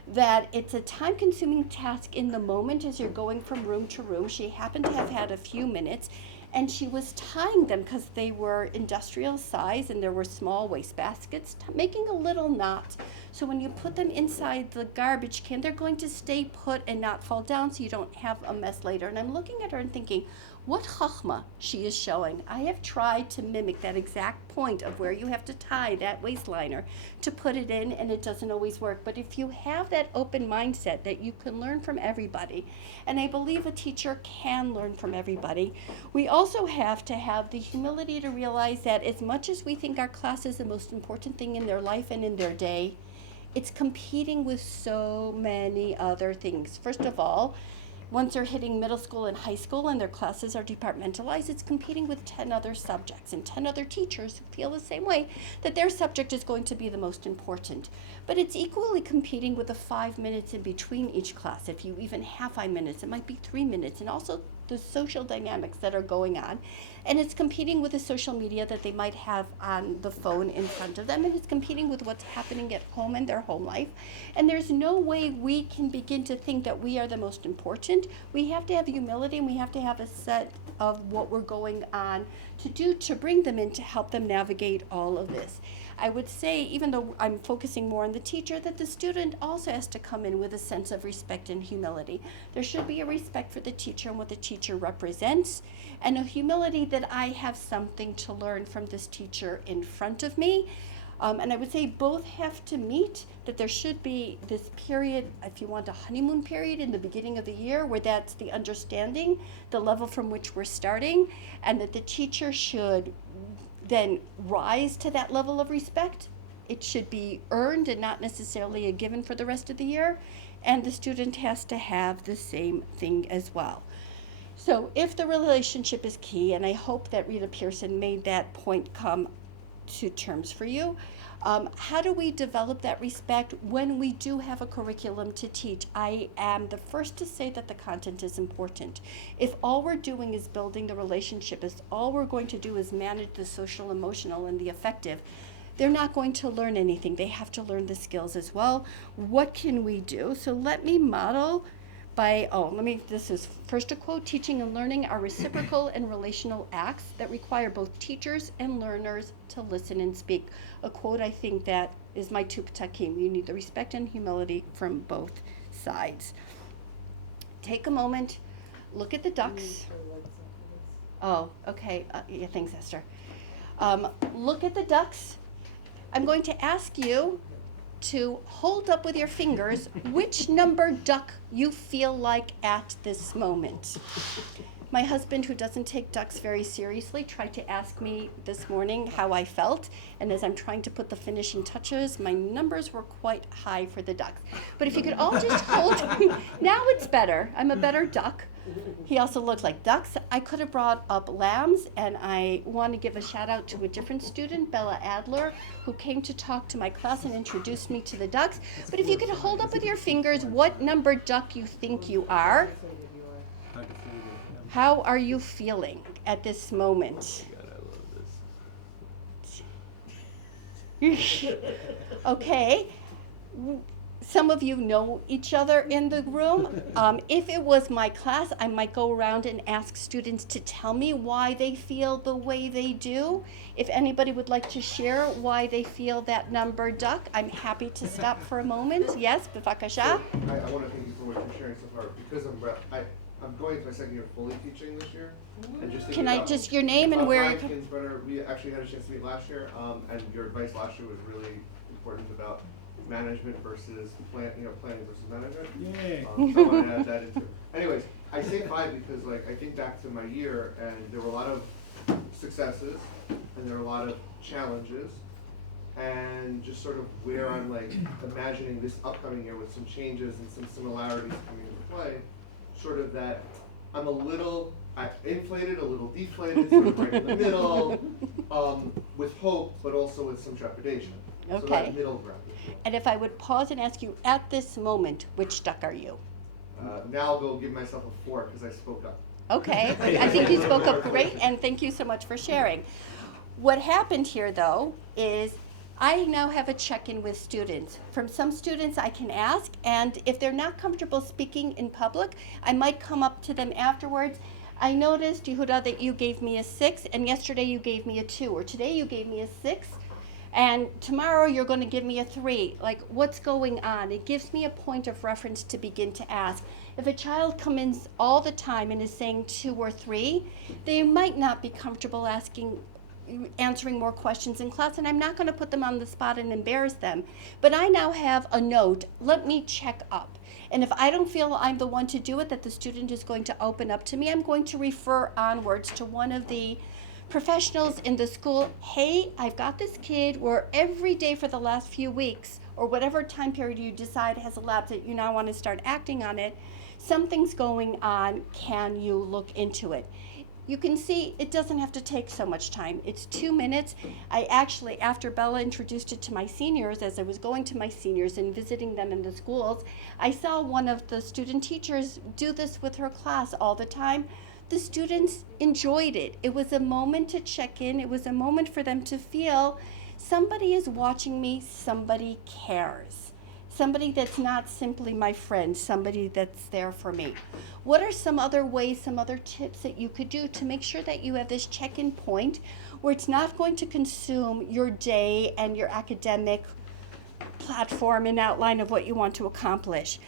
that it's a time-consuming task in the moment as you're going from room to room. She happened to have had a few minutes, and she was tying them because they were industrial size and there were small waste baskets, making a little knot. So when you put them inside the garbage can, they're going to stay put and not fall down so you don't have a mess later. And I'm looking at her and thinking, what chachma she is showing. I have tried to mimic that exact point of where you have to tie that waist liner to put it in, and it doesn't always work. But if you have that open mindset that you can learn from everybody, and I believe a teacher can learn from everybody, we also have to have the humility to realize that as much as we think our class is the most important thing in their life and in their day, it's competing with so many other things. First of all, once they're hitting middle school and high school and their classes are departmentalized, it's competing with 10 other subjects and 10 other teachers who feel the same way, that their subject is going to be the most important. But it's equally competing with the 5 minutes in between each class. If you even have 5 minutes, it might be 3 minutes. And also the social dynamics that are going on. And it's competing with the social media that they might have on the phone in front of them, and it's competing with what's happening at home in their home life. And there's no way we can begin to think that we are the most important. We have to have humility, and we have to have a set of what we're going on to do to bring them in to help them navigate all of this. I would say, even though I'm focusing more on the teacher, that the student also has to come in with a sense of respect and humility. There should be a respect for the teacher and what the teacher represents, and a humility that I have something to learn from this teacher in front of me. And I would say both have to meet, that there should be this period, if you want a honeymoon period in the beginning of the year, where that's the understanding, the level from which we're starting, and that the teacher should then rise to that level of respect. It should be earned and not necessarily a given for the rest of the year. And the student has to have the same thing as well. So if the relationship is key, and I hope that Rita Pearson made that point come to terms for you, how do we develop that respect when we do have a curriculum to teach? I am the first to say that the content is important. If all we're doing is building the relationship, if all we're going to do is manage the social, emotional, and the affective, they're not going to learn anything. They have to learn the skills as well. What can we do? So let me model by, this is first a quote: teaching and learning are reciprocal and relational acts that require both teachers and learners to listen and speak. A quote I think that is my tu p'takim. You need the respect and humility from both sides. Take a moment, look at the ducks. Oh, okay, yeah, thanks, Esther. Look at the ducks. I'm going to ask you to hold up with your fingers which number duck you feel like at this moment. My husband, who doesn't take ducks very seriously, tried to ask me this morning how I felt, and as I'm trying to put the finishing touches, my numbers were quite high for the ducks. But if you could all just hold, now it's better. I'm a better duck. He also looked like ducks. I could have brought up lambs, and I want to give a shout out to a different student, Bella Adler, who came to talk to my class and introduced me to the ducks. But if you could hold up with your fingers what number duck you think you are. How are you feeling at this moment? Okay. Some of you know each other in the room. If it was my class, I might go around and ask students to tell me why they feel the way they do. If anybody would like to share why they feel that number duck, I'm happy to stop for a moment. Yes, b'vakasha. I want to thank you for what you're sharing so far, because I'm going into my second year fully teaching this year. And just Can I just, your name and where you Brian Kinsbrenner, we actually had a chance to meet last year, and your advice last year was really important about management versus planning versus management. Yay. So I want to add that into. Anyways, I say 5 because I think back to my year, and there were a lot of successes and there were a lot of challenges, and just sort of where I'm imagining this upcoming year with some changes and some similarities coming into play, sort of that I'm a little inflated, a little deflated, sort of right in the middle, with hope, but also with some trepidation. So Okay. that middle ground. And if I would pause and ask you, at this moment, which duck are you? Now I'll go give myself a 4 because I spoke up. Okay, I think you spoke up great, and thank you so much for sharing. What happened here, though, is I now have a check-in with students. From some students I can ask, and if they're not comfortable speaking in public, I might come up to them afterwards. I noticed, Yehuda, that you gave me a 6, and yesterday you gave me a 2, or today you gave me a 6. And tomorrow you're going to give me a 3. Like, what's going on? It gives me a point of reference to begin to ask. If a child comes in all the time and is saying 2 or 3, they might not be comfortable answering more questions in class, and I'm not going to put them on the spot and embarrass them. But I now have a note. Let me check up. And if I don't feel I'm the one to do it, that the student is going to open up to me, I'm going to refer onwards to one of the professionals in the school. Hey, I've got this kid where every day for the last few weeks, or whatever time period you decide has elapsed that you now want to start acting on it, something's going on. Can you look into it? You can see it doesn't have to take so much time. It's 2 minutes. I actually, after Bella introduced it to my seniors, as I was going to my seniors and visiting them in the schools, I saw one of the student teachers do this with her class all the time. the students enjoyed it. It was a moment to check in. It was a moment for them to feel somebody is watching me, somebody cares. Somebody that's not simply my friend, somebody that's there for me. What are some other ways, some other tips that you could do to make sure that you have this check-in point where it's not going to consume your day and your academic platform and outline of what you want to accomplish?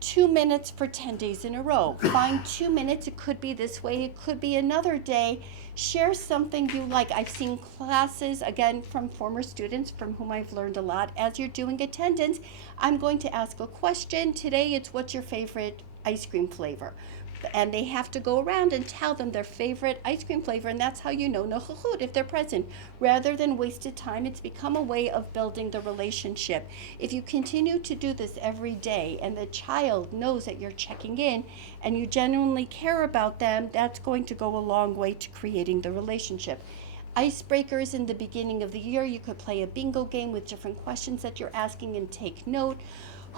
2 minutes for 10 days in a row. Find 2 minutes. It could be this way. It could be another day. Share something you like. I've seen classes, again, from former students from whom I've learned a lot. As you're doing attendance, I'm going to ask a question. Today, it's what's your favorite ice cream flavor? And they have to go around and tell them their favorite ice cream flavor, and that's how you know nochachut, if they're present. Rather than wasted time, it's become a way of building the relationship. If you continue to do this every day and the child knows that you're checking in and you genuinely care about them, that's going to go a long way to creating the relationship. Icebreakers in the beginning of the year, you could play a bingo game with different questions that you're asking and take note.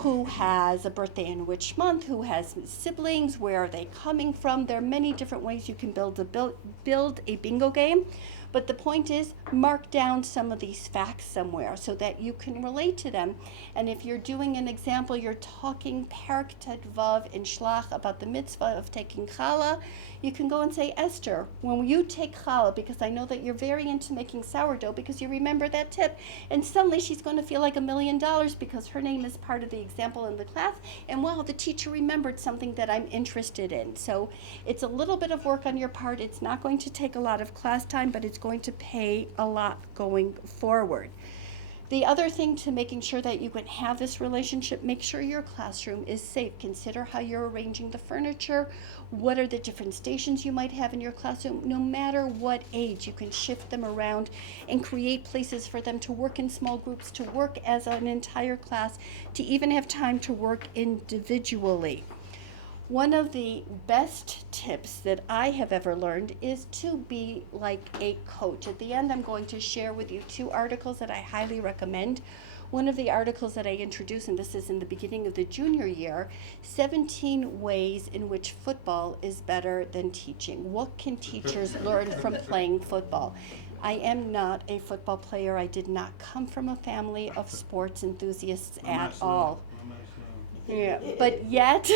Who has a birthday in which month, who has siblings, where are they coming from? There are many different ways you can build a bingo game. But the point is, mark down some of these facts somewhere so that you can relate to them. And if you're doing an example, you're talking Perek Tet Vav in Shlach about the mitzvah of taking challah, you can go and say, Esther, when you take challah, because I know that you're very into making sourdough because you remember that tip, and suddenly she's going to feel like $1 million because her name is part of the example in the class, and wow, the teacher remembered something that I'm interested in. So it's a little bit of work on your part. It's not going to take a lot of class time, but it's going to pay a lot going forward. The other thing to making sure that you can have this relationship, make sure your classroom is safe. Consider how you're arranging the furniture. What are the different stations you might have in your classroom? No matter what age, you can shift them around and create places for them to work in small groups, to work as an entire class, to even have time to work individually. One of the best tips that I have ever learned is to be like a coach. At the end, I'm going to share with you 2 articles that I highly recommend. One of the articles that I introduced, and this is in the beginning of the junior year, 17 ways in which football is better than teaching. What can teachers learn from playing football? I am not a football player. I did not come from a family of sports enthusiasts at all. Yeah, but yet,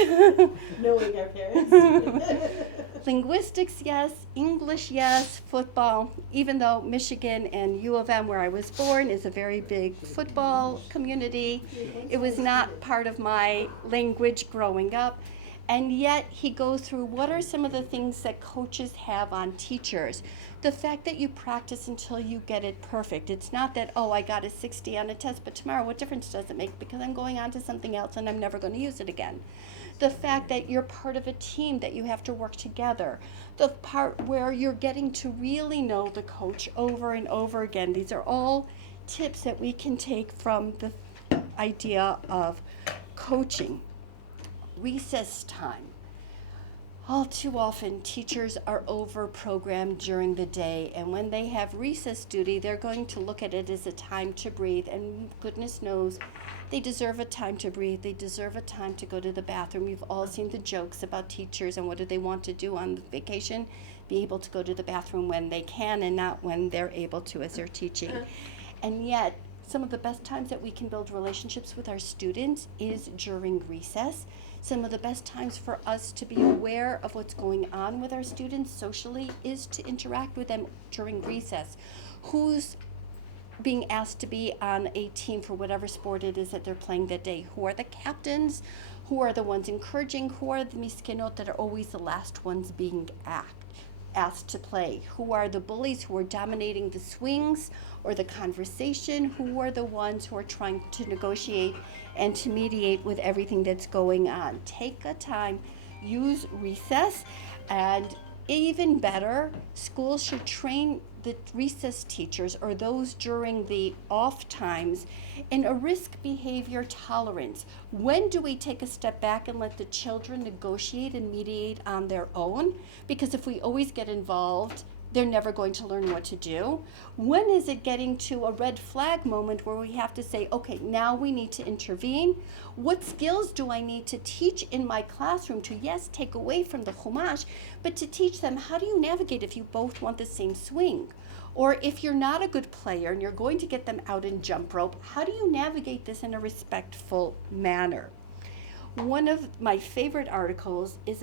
Knowing our parents. linguistics, yes, English, yes, football, even though Michigan and U of M, where I was born, is a very big football community, it was not part of my language growing up. And yet he goes through what are some of the things that coaches have on teachers. The fact that you practice until you get it perfect. It's not that, oh, I got a 60 on a test, but tomorrow what difference does it make because I'm going on to something else and I'm never going to use it again. The fact that you're part of a team, that you have to work together. The part where you're getting to really know the coach over and over again. These are all tips that we can take from the idea of coaching. Recess time. All too often, teachers are over-programmed during the day, and when they have recess duty, they're going to look at it as a time to breathe, and goodness knows, they deserve a time to breathe. They deserve a time to go to the bathroom. We've all seen the jokes about teachers and what do they want to do on vacation? Be able to go to the bathroom when they can and not when they're able to as they're teaching. And yet, some of the best times that we can build relationships with our students is during recess. Some of the best times for us to be aware of what's going on with our students socially is to interact with them during recess. Who's being asked to be on a team for whatever sport it is that they're playing that day? Who are the captains? Who are the ones encouraging? Who are the miskenot that are always the last ones being asked to play? Who are the bullies who are dominating the swings or the conversation? Who are the ones who are trying to negotiate and to mediate with everything that's going on? Take a time, use recess, and even better, schools should train the recess teachers or those during the off times in a risk behavior tolerance. When do we take a step back and let the children negotiate and mediate on their own? Because if we always get involved, they're never going to learn what to do? When is it getting to a red flag moment where we have to say, okay, now we need to intervene? What skills do I need to teach in my classroom to, yes, take away from the Chumash, but to teach them how do you navigate if you both want the same swing? Or if you're not a good player and you're going to get them out in jump rope, how do you navigate this in a respectful manner? One of my favorite articles is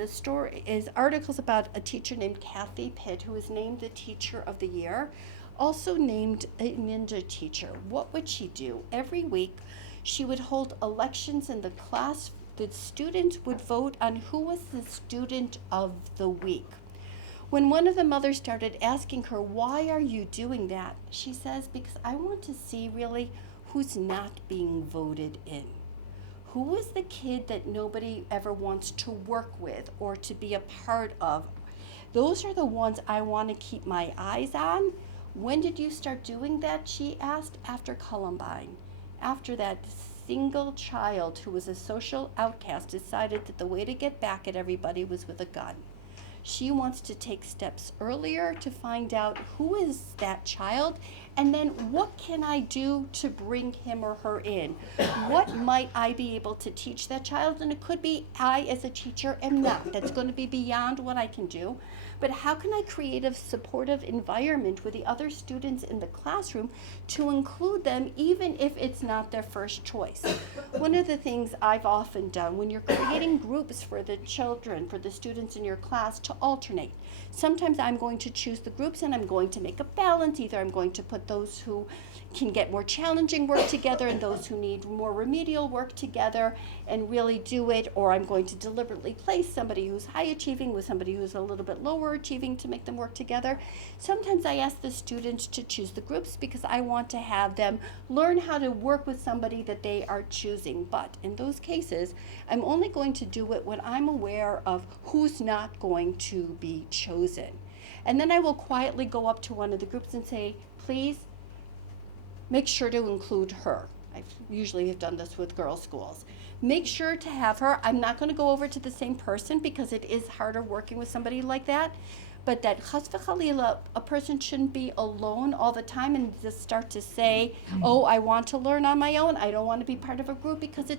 articles about a teacher named Kathy Pitt, who was named the Teacher of the Year, also named a ninja teacher. What would she do? Every week, she would hold elections in the class. The students would vote on who was the student of the week. When one of the mothers started asking her, why are you doing that? She says, because I want to see really who's not being voted in. Who is the kid that nobody ever wants to work with or to be a part of? Those are the ones I want to keep my eyes on. When did you start doing that? She asked. After Columbine. After that single child who was a social outcast decided that the way to get back at everybody was with a gun. She wants to take steps earlier to find out who is that child, and then what can I do to bring him or her in? What might I be able to teach that child? And it could be I, as a teacher, am not. That's going to be beyond what I can do. But how can I create a supportive environment with the other students in the classroom to include them even if it's not their first choice? One of the things I've often done when you're creating groups for the children, for the students in your class, to alternate. Sometimes I'm going to choose the groups and I'm going to make a balance. Either I'm going to put those who can get more challenging work together and those who need more remedial work together and really do it, or I'm going to deliberately place somebody who's high achieving with somebody who's a little bit lower achieving to make them work together. Sometimes I ask the students to choose the groups because I want to have them learn how to work with somebody that they are choosing. But in those cases, I'm only going to do it when I'm aware of who's not going to be chosen. And then I will quietly go up to one of the groups and say, please, make sure to include her. I usually have done this with girls' schools. Make sure to have her. I'm not going to go over to the same person because it is harder working with somebody like that. But that chas v'chalila, a person shouldn't be alone all the time and just start to say, oh, I want to learn on my own. I don't want to be part of a group, because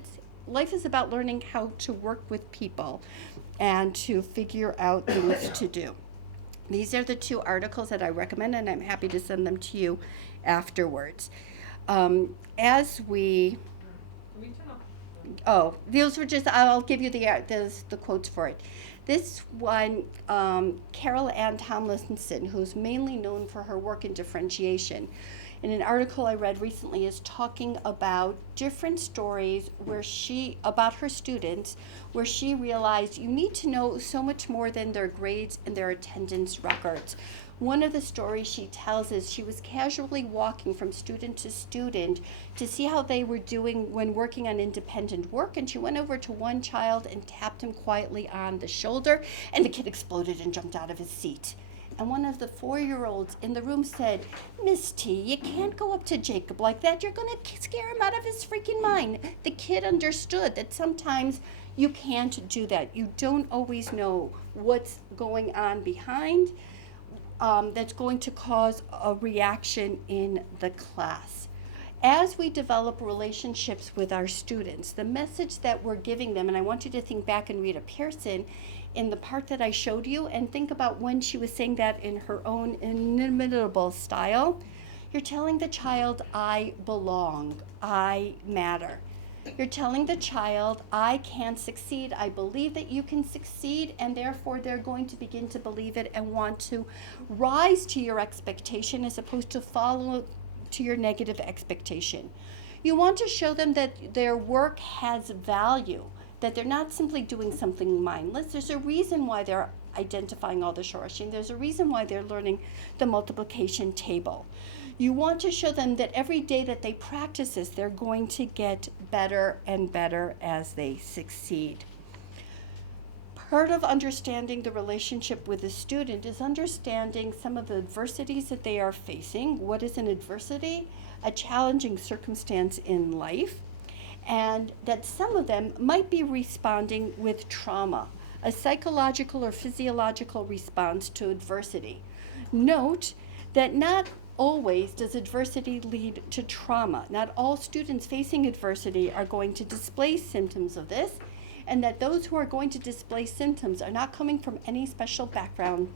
life is about learning how to work with people and to figure out things to do. These are the two articles that I recommend, and I'm happy to send them to you afterwards. Those were just, I'll give you the quotes for it. This one, Carol Ann Tomlinson, who's mainly known for her work in differentiation, in an article I read recently, is talking about different stories about her students, where she realized you need to know so much more than their grades and their attendance records. One of the stories she tells is she was casually walking from student to student to see how they were doing when working on independent work, and she went over to one child and tapped him quietly on the shoulder, and the kid exploded and jumped out of his seat. And one of the 4-year-olds in the room said, Miss T, you can't go up to Jacob like that. You're going to scare him out of his freaking mind. The kid understood that sometimes you can't do that. You don't always know what's going on behind that's going to cause a reaction in the class. As we develop relationships with our students, the message that we're giving them, and I want you to think back and read a Pearson in the part that I showed you, and think about when she was saying that in her own inimitable style. You're telling the child, I belong, I matter. You're telling the child, I can succeed, I believe that you can succeed, and therefore they're going to begin to believe it and want to rise to your expectation as opposed to follow to your negative expectation. You want to show them that their work has value, that they're not simply doing something mindless. There's a reason why they're identifying all the shorashim. There's a reason why they're learning the multiplication table. You want to show them that every day that they practice this, they're going to get better and better as they succeed. Part of understanding the relationship with the student is understanding some of the adversities that they are facing. What is an adversity? A challenging circumstance in life. And that some of them might be responding with trauma, a psychological or physiological response to adversity. Note that not always does adversity lead to trauma. Not all students facing adversity are going to display symptoms of this, and that those who are going to display symptoms are not coming from any special background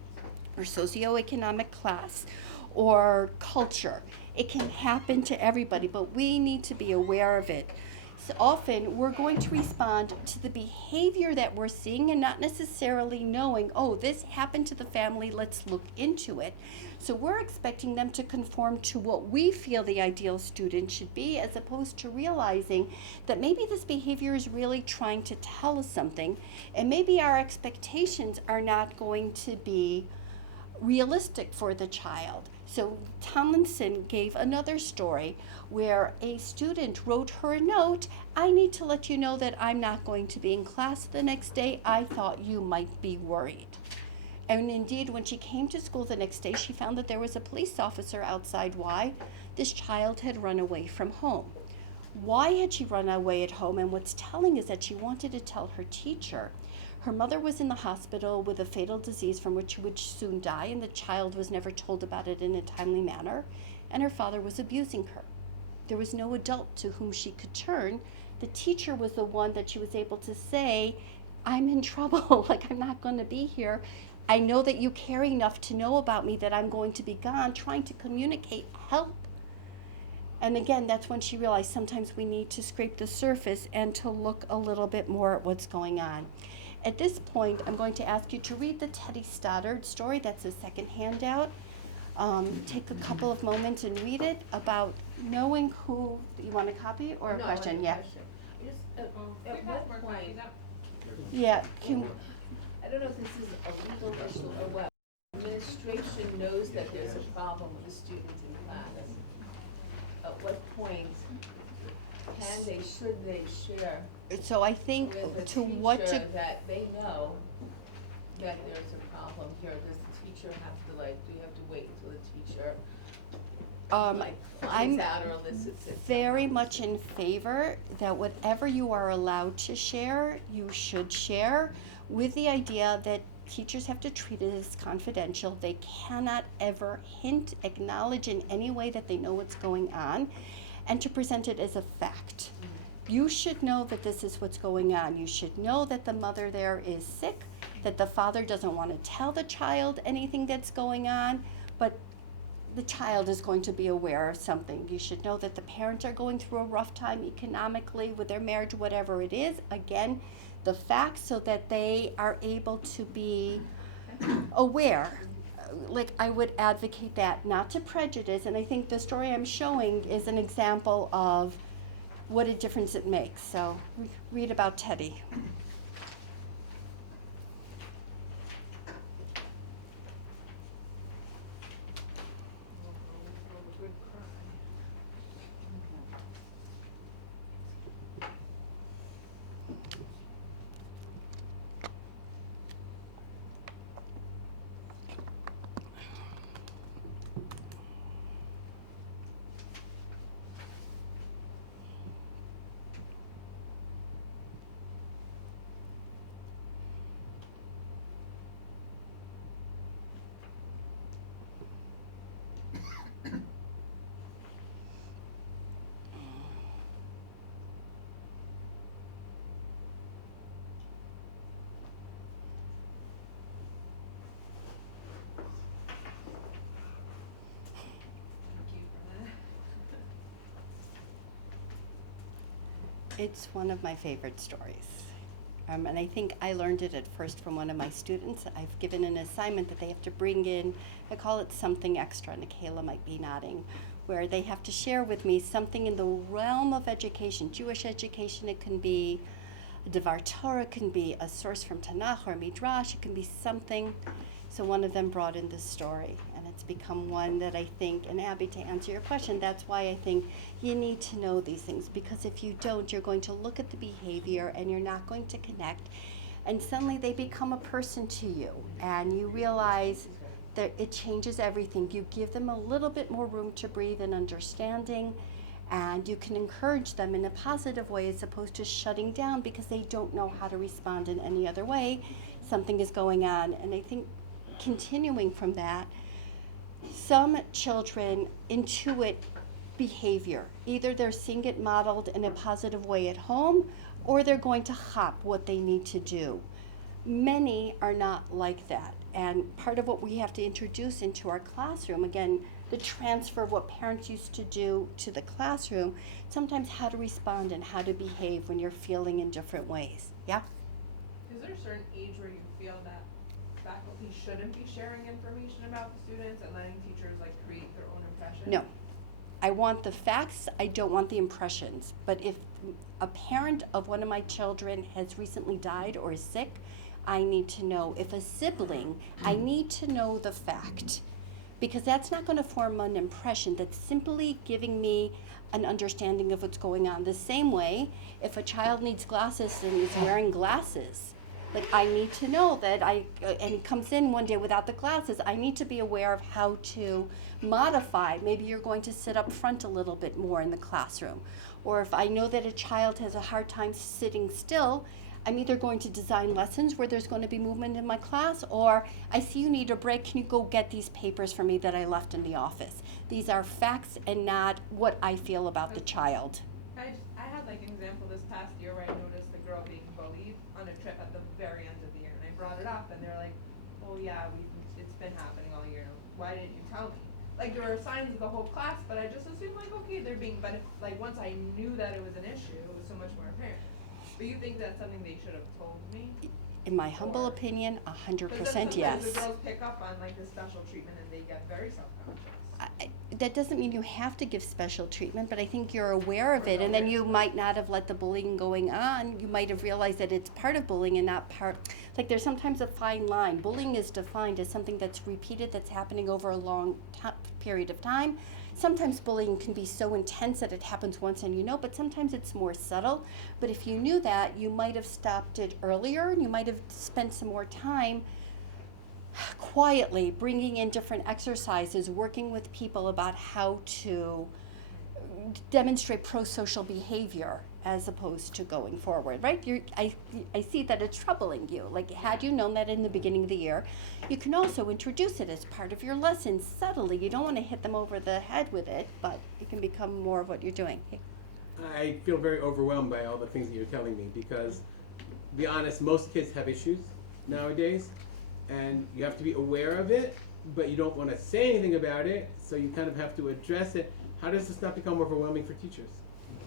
or socioeconomic class or culture. It can happen to everybody, but we need to be aware of it. So often we're going to respond to the behavior that we're seeing and not necessarily knowing, oh, this happened to the family, let's look into it. So we're expecting them to conform to what we feel the ideal student should be, as opposed to realizing that maybe this behavior is really trying to tell us something, and maybe our expectations are not going to be realistic for the child. So Tomlinson gave another story where a student wrote her a note, I need to let you know that I'm not going to be in class the next day. I thought you might be worried. And indeed, when she came to school the next day, she found that there was a police officer outside. Why? This child had run away from home. Why had she run away at home? And what's telling is that she wanted to tell her teacher. Her mother was in the hospital with a fatal disease from which she would soon die, and the child was never told about it in a timely manner, and her father was abusing her. There was no adult to whom she could turn. The teacher was the one that she was able to say, I'm in trouble, like I'm not going to be here. I know that you care enough to know about me that I'm going to be gone, trying to communicate help. And again, that's when she realized sometimes we need to scrape the surface and to look a little bit more at what's going on. At this point, I'm going to ask you to read the Teddy Stoddard story. That's the second handout. Take a couple of moments and read it about knowing who. You want a copy or a question? Yeah. Just, at what point, Yeah. I don't know if this is a legal issue or what, administration knows that there's a problem with a student in class. At what point can they, should they share So I think with the to what teacher that they know that there's a problem here? Does the teacher have to, like, do you have to wait until the teacher like I'm finds out or elicits it? very much in favor that whatever you are allowed to share, you should share, with the idea that teachers have to treat it as confidential. They cannot ever hint, acknowledge in any way that they know what's going on, and to present it as a fact. You should know that this is what's going on. You should know that the mother there is sick, that the father doesn't want to tell the child anything that's going on, but the child is going to be aware of something. You should know that the parents are going through a rough time economically with their marriage, whatever it is. Again, the facts, so that they are able to be aware. Like, I would advocate that, not to prejudice, and I think the story I'm showing is an example of what a difference it makes. So read about Teddy. It's one of my favorite stories. And I think I learned it at first from one of my students. I've given an assignment that they have to bring in, I call it something extra, and Kayla might be nodding, where they have to share with me something in the realm of education, Jewish education. It can be a Devar Torah, it can be a source from Tanakh or Midrash, it can be something. So one of them brought in this story, and it's become one that I think, and Abby, to answer your question, that's why I think you need to know these things, because if you don't, you're going to look at the behavior and you're not going to connect, and suddenly they become a person to you, and you realize that it changes everything. You give them a little bit more room to breathe and understanding, and you can encourage them in a positive way as opposed to shutting down because they don't know how to respond in any other way. Something is going on, and I think continuing from that, Some children intuit behavior. Either they're seeing it modeled in a positive way at home, or they're going to hop what they need to do. Many are not like that. And part of what we have to introduce into our classroom, again, the transfer of what parents used to do to the classroom, sometimes how to respond and how to behave when you're feeling in different ways. Yeah? Is there a certain age where you feel that faculty shouldn't be sharing information about the students and letting teachers like create their own impression? No. I want the facts, I don't want the impressions. But if a parent of one of my children has recently died or is sick, I need to know. If a sibling, I need to know the fact. Because that's not going to form an impression. That's simply giving me an understanding of what's going on. The same way, if a child needs glasses and is wearing glasses, like I need to know that and he comes in one day without the glasses, I need to be aware of how to modify. Maybe you're going to sit up front a little bit more in the classroom. Or if I know that a child has a hard time sitting still, I'm either going to design lessons where there's going to be movement in my class, or I see you need a break, can you go get these papers for me that I left in the office? These are facts and not what I feel about the child. I had like an example this past year where I noticed the girl being bullied on a trip at the very end of the year, and I brought it up, and they're like, "Oh yeah, it's been happening all year. Why didn't you tell me?" Like there were signs of the whole class, but I just assumed like, okay, they're being. But if, like once I knew that it was an issue, it was so much more apparent. But you think that's something they should have told me? In my humble Or- opinion, 100% Sometimes yes. the girls pick up on like the special treatment and they get very self-conscious. That doesn't mean you have to give special treatment, but I think you're aware of it, and then you might not have let the bullying going on. You might have realized that it's part of bullying and not part. Like there's sometimes a fine line. Bullying is defined as something that's repeated, that's happening over a long period of time. Sometimes bullying can be so intense that it happens once and you know, but sometimes it's more subtle. But if you knew that, you might have stopped it earlier, and you might have spent some more time quietly bringing in different exercises, working with people about how to demonstrate pro-social behavior as opposed to going forward, right? I see that it's troubling you. Like, had you known that in the beginning of the year, you can also introduce it as part of your lesson subtly. You don't want to hit them over the head with it, but it can become more of what you're doing. I feel very overwhelmed by all the things that you're telling me because, to be honest, most kids have issues nowadays, and you have to be aware of it, but you don't want to say anything about it, so you kind of have to address it. How does this not become overwhelming for teachers?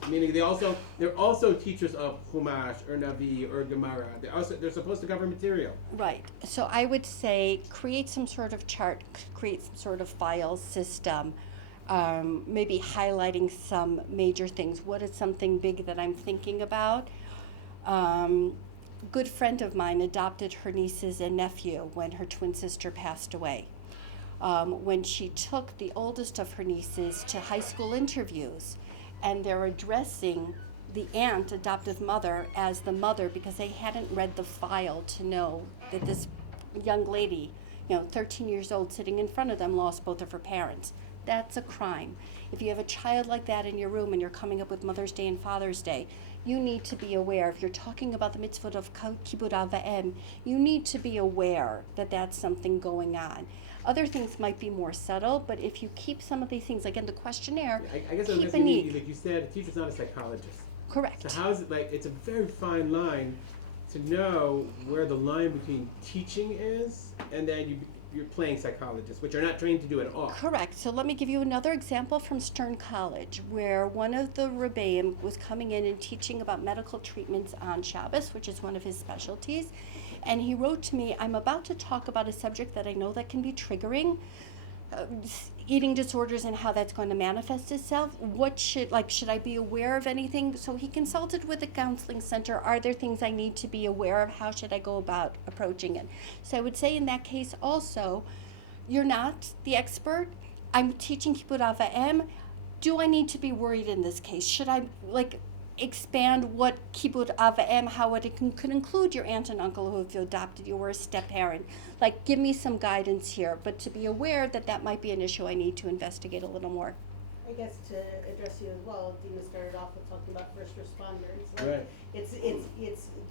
Meaning they're also teachers of Chumash or Navi or Gemara. They're supposed to cover material. Right. So I would say create some sort of chart, create some sort of file system, maybe highlighting some major things. What is something big that I'm thinking about? Good friend of mine adopted her nieces and nephew when her twin sister passed away. When she took the oldest of her nieces to high school interviews, and they're addressing the aunt, adoptive mother, as the mother because they hadn't read the file to know that this young lady, 13 years old, sitting in front of them, lost both of her parents. That's a crime. If you have a child like that in your room and you're coming up with Mother's Day and Father's Day, you need to be aware. If you're talking about the mitzvot of Kibbud Av V'Em, you need to be aware that that's something going on. Other things might be more subtle, but if you keep some of these things, like in the questionnaire, I guess I'm keep a asking you, need. like you said, a teacher's not a psychologist. Correct. So how is it it's a very fine line to know where the line between teaching is and then you're playing psychologist, which you're not trained to do at all. Correct. So let me give you another example from Stern College, where one of the rebbeim was coming in and teaching about medical treatments on Shabbos, which is one of his specialties. And he wrote to me, I'm about to talk about a subject that I know that can be triggering, eating disorders and how that's going to manifest itself. Should I be aware of anything? So he consulted with the counseling center. Are there things I need to be aware of? How should I go about approaching it? So I would say in that case also, you're not the expert. I'm teaching Kibbud Av V'Em. Do I need to be worried in this case? Should I expand what Kibbud Av V'Em, how it could include your aunt and uncle who have adopted you or a step-parent? Give me some guidance here, but to be aware that that might be an issue I need to investigate a little more. I guess to address you as well, Deena started off with talking about first responders. Right. It's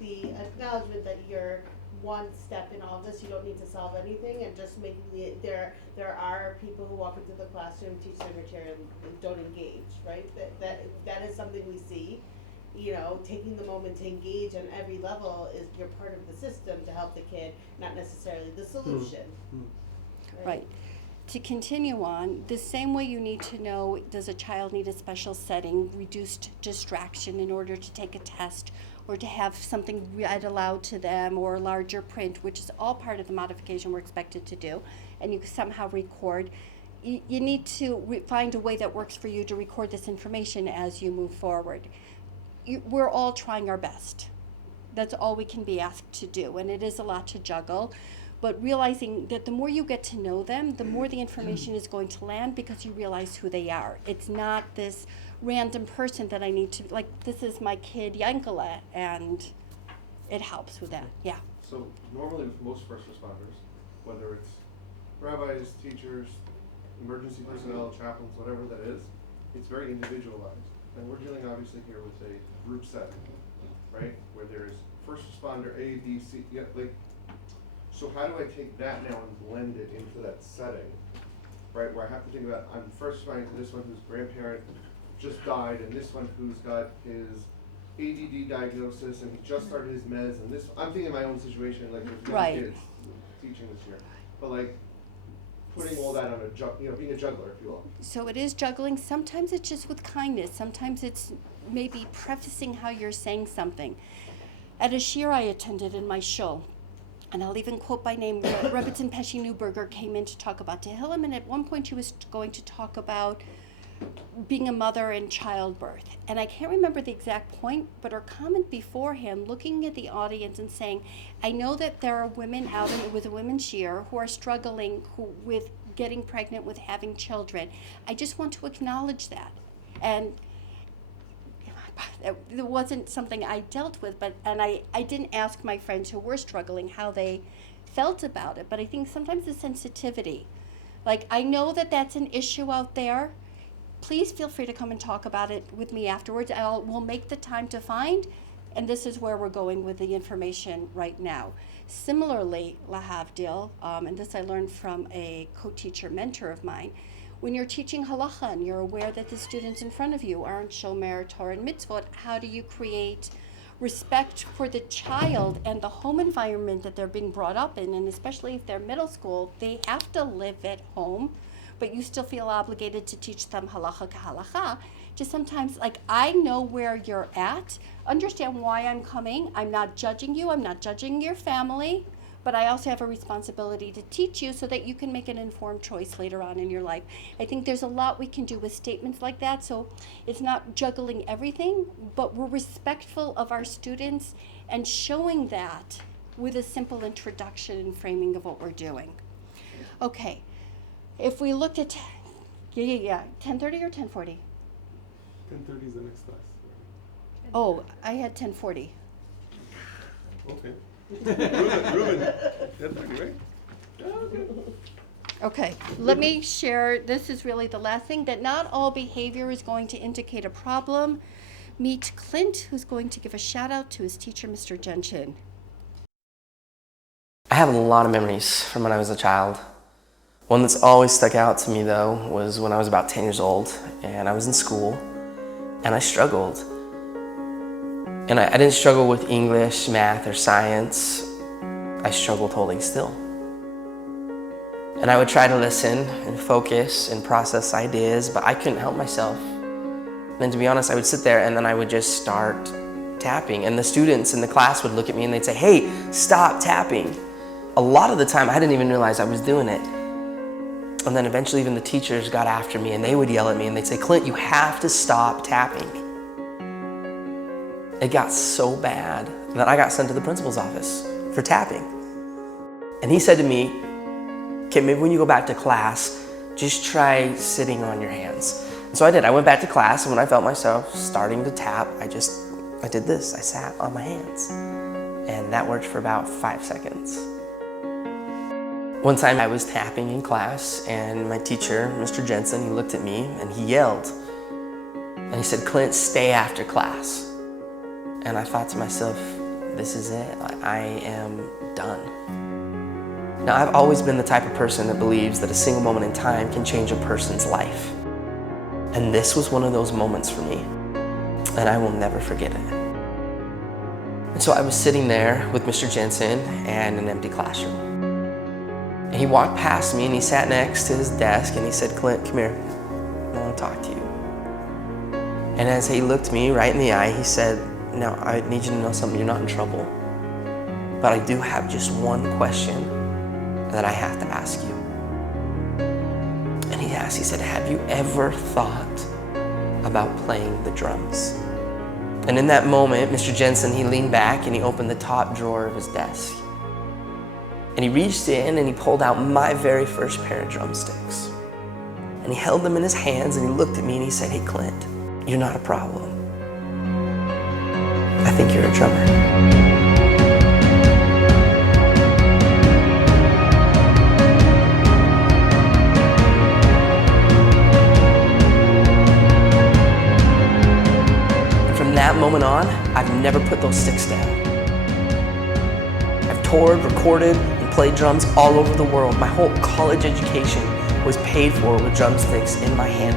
the acknowledgement that you're one step in all this. You don't need to solve anything, and just making there are people who walk into the classroom, teach their material, and don't engage, right? That is something we see. You know, taking the moment to engage on every level is you're part of the system to help the kid, not necessarily the solution. Right. To continue on, the same way you need to know, does a child need a special setting, reduced distraction in order to take a test or to have something read aloud to them, or larger print, which is all part of the modification we're expected to do, and you somehow record. You need to find a way that works for you to record this information as you move forward. We're all trying our best. That's all we can be asked to do, and it is a lot to juggle. But realizing that the more you get to know them, the more the information is going to land, because you realize who they are. It's not this random person that I need to, like, this is my kid Yankala, and it helps with that, yeah. So normally with most first responders, whether it's rabbis, teachers, emergency personnel, chaplains, whatever that is, it's very individualized. And we're dealing obviously here with a group setting, right? Where there's first responder A, B, C, yeah, like, so how do I take that now and blend it into that setting, right? Where I have to think about, I'm first responding to this one whose grandparent just died, and this one who's got his ADD diagnosis, and he just started his meds, and this, I'm thinking of my own situation, like with my Right. kids teaching this year. But like, putting all that on being a juggler, if you will. So it is juggling. Sometimes it's just with kindness. Sometimes it's maybe prefacing how you're saying something. At a shir I attended in my shul, and I'll even quote by name, Rebbetzin Pesci Newberger came in to talk about Tehillim, and at one point she was going to talk about being a mother and childbirth. And I can't remember the exact point, but her comment beforehand, looking at the audience and saying, I know that there are women out with a women's shir who are struggling with getting pregnant, with having children. I just want to acknowledge that. And it wasn't something I dealt with, and I didn't ask my friends who were struggling how they felt about it, but I think sometimes the sensitivity, like, I know that that's an issue out there. Please feel free to come and talk about it with me afterwards. We'll make the time to find, and this is where we're going with the information right now. Similarly, lahavdil, and this I learned from a co-teacher mentor of mine, when you're teaching halacha and you're aware that the students in front of you aren't shomer Torah and mitzvot, how do you create respect for the child and the home environment that they're being brought up in? And especially if they're middle school, they have to live at home, but you still feel obligated to teach them halacha kahalacha. Just sometimes, like, I know where you're at, understand why I'm coming. I'm not judging you, I'm not judging your family, but I also have a responsibility to teach you so that you can make an informed choice later on in your life. I think there's a lot we can do with statements like that, so it's not juggling everything, but we're respectful of our students and showing that with a simple introduction and framing of what we're doing. Okay, if we looked at, 10:30 or 10:40? 10:30 is the next class. Oh, I had 10:40. Okay. Ruben, 10:30, right? Okay. Okay, let me share, this is really the last thing, that not all behavior is going to indicate a problem. Meet Clint, who's going to give a shout out to his teacher, Mr. Genshin. I have a lot of memories from when I was a child. One that's always stuck out to me, though, was when I was about 10 years old and I was in school and I struggled. And I didn't struggle with English, math, or science. I struggled holding still. And I would try to listen and focus and process ideas, but I couldn't help myself. And to be honest, I would sit there and then I would just start tapping. And the students in the class would look at me and they'd say, "Hey, stop tapping." A lot of the time, I didn't even realize I was doing it. And then eventually even the teachers got after me and they would yell at me and they'd say, "Clint, you have to stop tapping." It got so bad that I got sent to the principal's office for tapping. And he said to me, "Okay, maybe when you go back to class, just try sitting on your hands." And so I did. I went back to class, and when I felt myself starting to tap, I did this. I sat on my hands. And that worked for about 5 seconds. One time I was tapping in class, and my teacher, Mr. Jensen, he looked at me and he yelled. And he said, "Clint, stay after class." And I thought to myself, this is it. I am done. Now, I've always been the type of person that believes that a single moment in time can change a person's life. And this was one of those moments for me, and I will never forget it. And so I was sitting there with Mr. Jensen and an empty classroom. And he walked past me and he sat next to his desk and he said, "Clint, come here, I want to talk to you." And as he looked me right in the eye, he said, "Now, I need you to know something, you're not in trouble, but I do have just one question that I have to ask you." And he asked, he said, "Have you ever thought about playing the drums?" And in that moment, Mr. Jensen, he leaned back and he opened the top drawer of his desk. And he reached in and he pulled out my very first pair of drumsticks. And he held them in his hands and he looked at me and he said, "Hey, Clint, you're not a problem. I think you're a drummer." And from that moment on, I've never put those sticks down. I've toured, recorded, and played drums all over the world. My whole college education was paid for with drumsticks in my hand.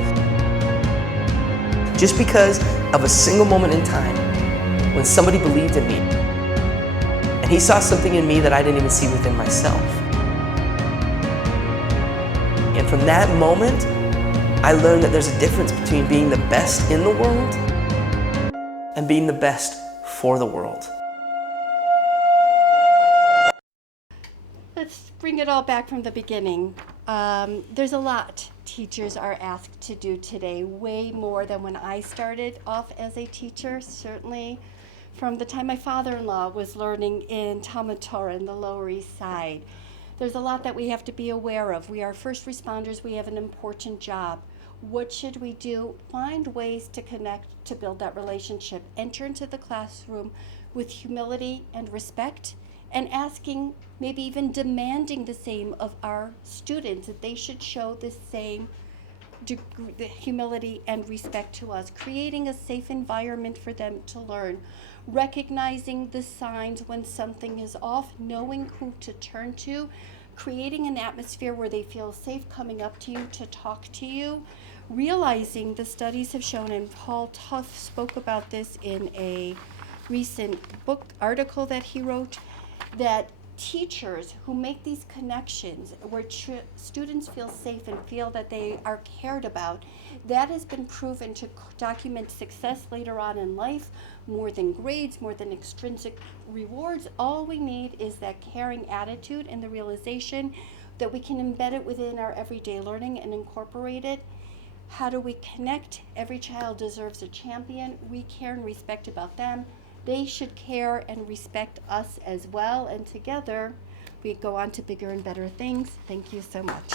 Just because of a single moment in time when somebody believed in me and he saw something in me that I didn't even see within myself. And from that moment, I learned that there's a difference between being the best in the world and being the best for the world. Let's bring it all back from the beginning. There's a lot teachers are asked to do today, way more than when I started off as a teacher, certainly from the time my father-in-law was learning in Talmud Torah in the Lower East Side. There's a lot that we have to be aware of. We are first responders, we have an important job. What should we do? Find ways to connect, to build that relationship. Enter into the classroom with humility and respect, and asking, maybe even demanding the same of our students, that they should show the same degree, the humility and respect to us, creating a safe environment for them to learn, recognizing the signs when something is off, knowing who to turn to, creating an atmosphere where they feel safe coming up to you to talk to you, realizing the studies have shown, and Paul Tuff spoke about this in a recent book article that he wrote, that teachers who make these connections where students feel safe and feel that they are cared about, that has been proven to document success later on in life, more than grades, more than extrinsic rewards. All we need is that caring attitude and the realization that we can embed it within our everyday learning and incorporate it. How do we connect? Every child deserves a champion. We care and respect about them. They should care and respect us as well, and together we go on to bigger and better things. Thank you so much.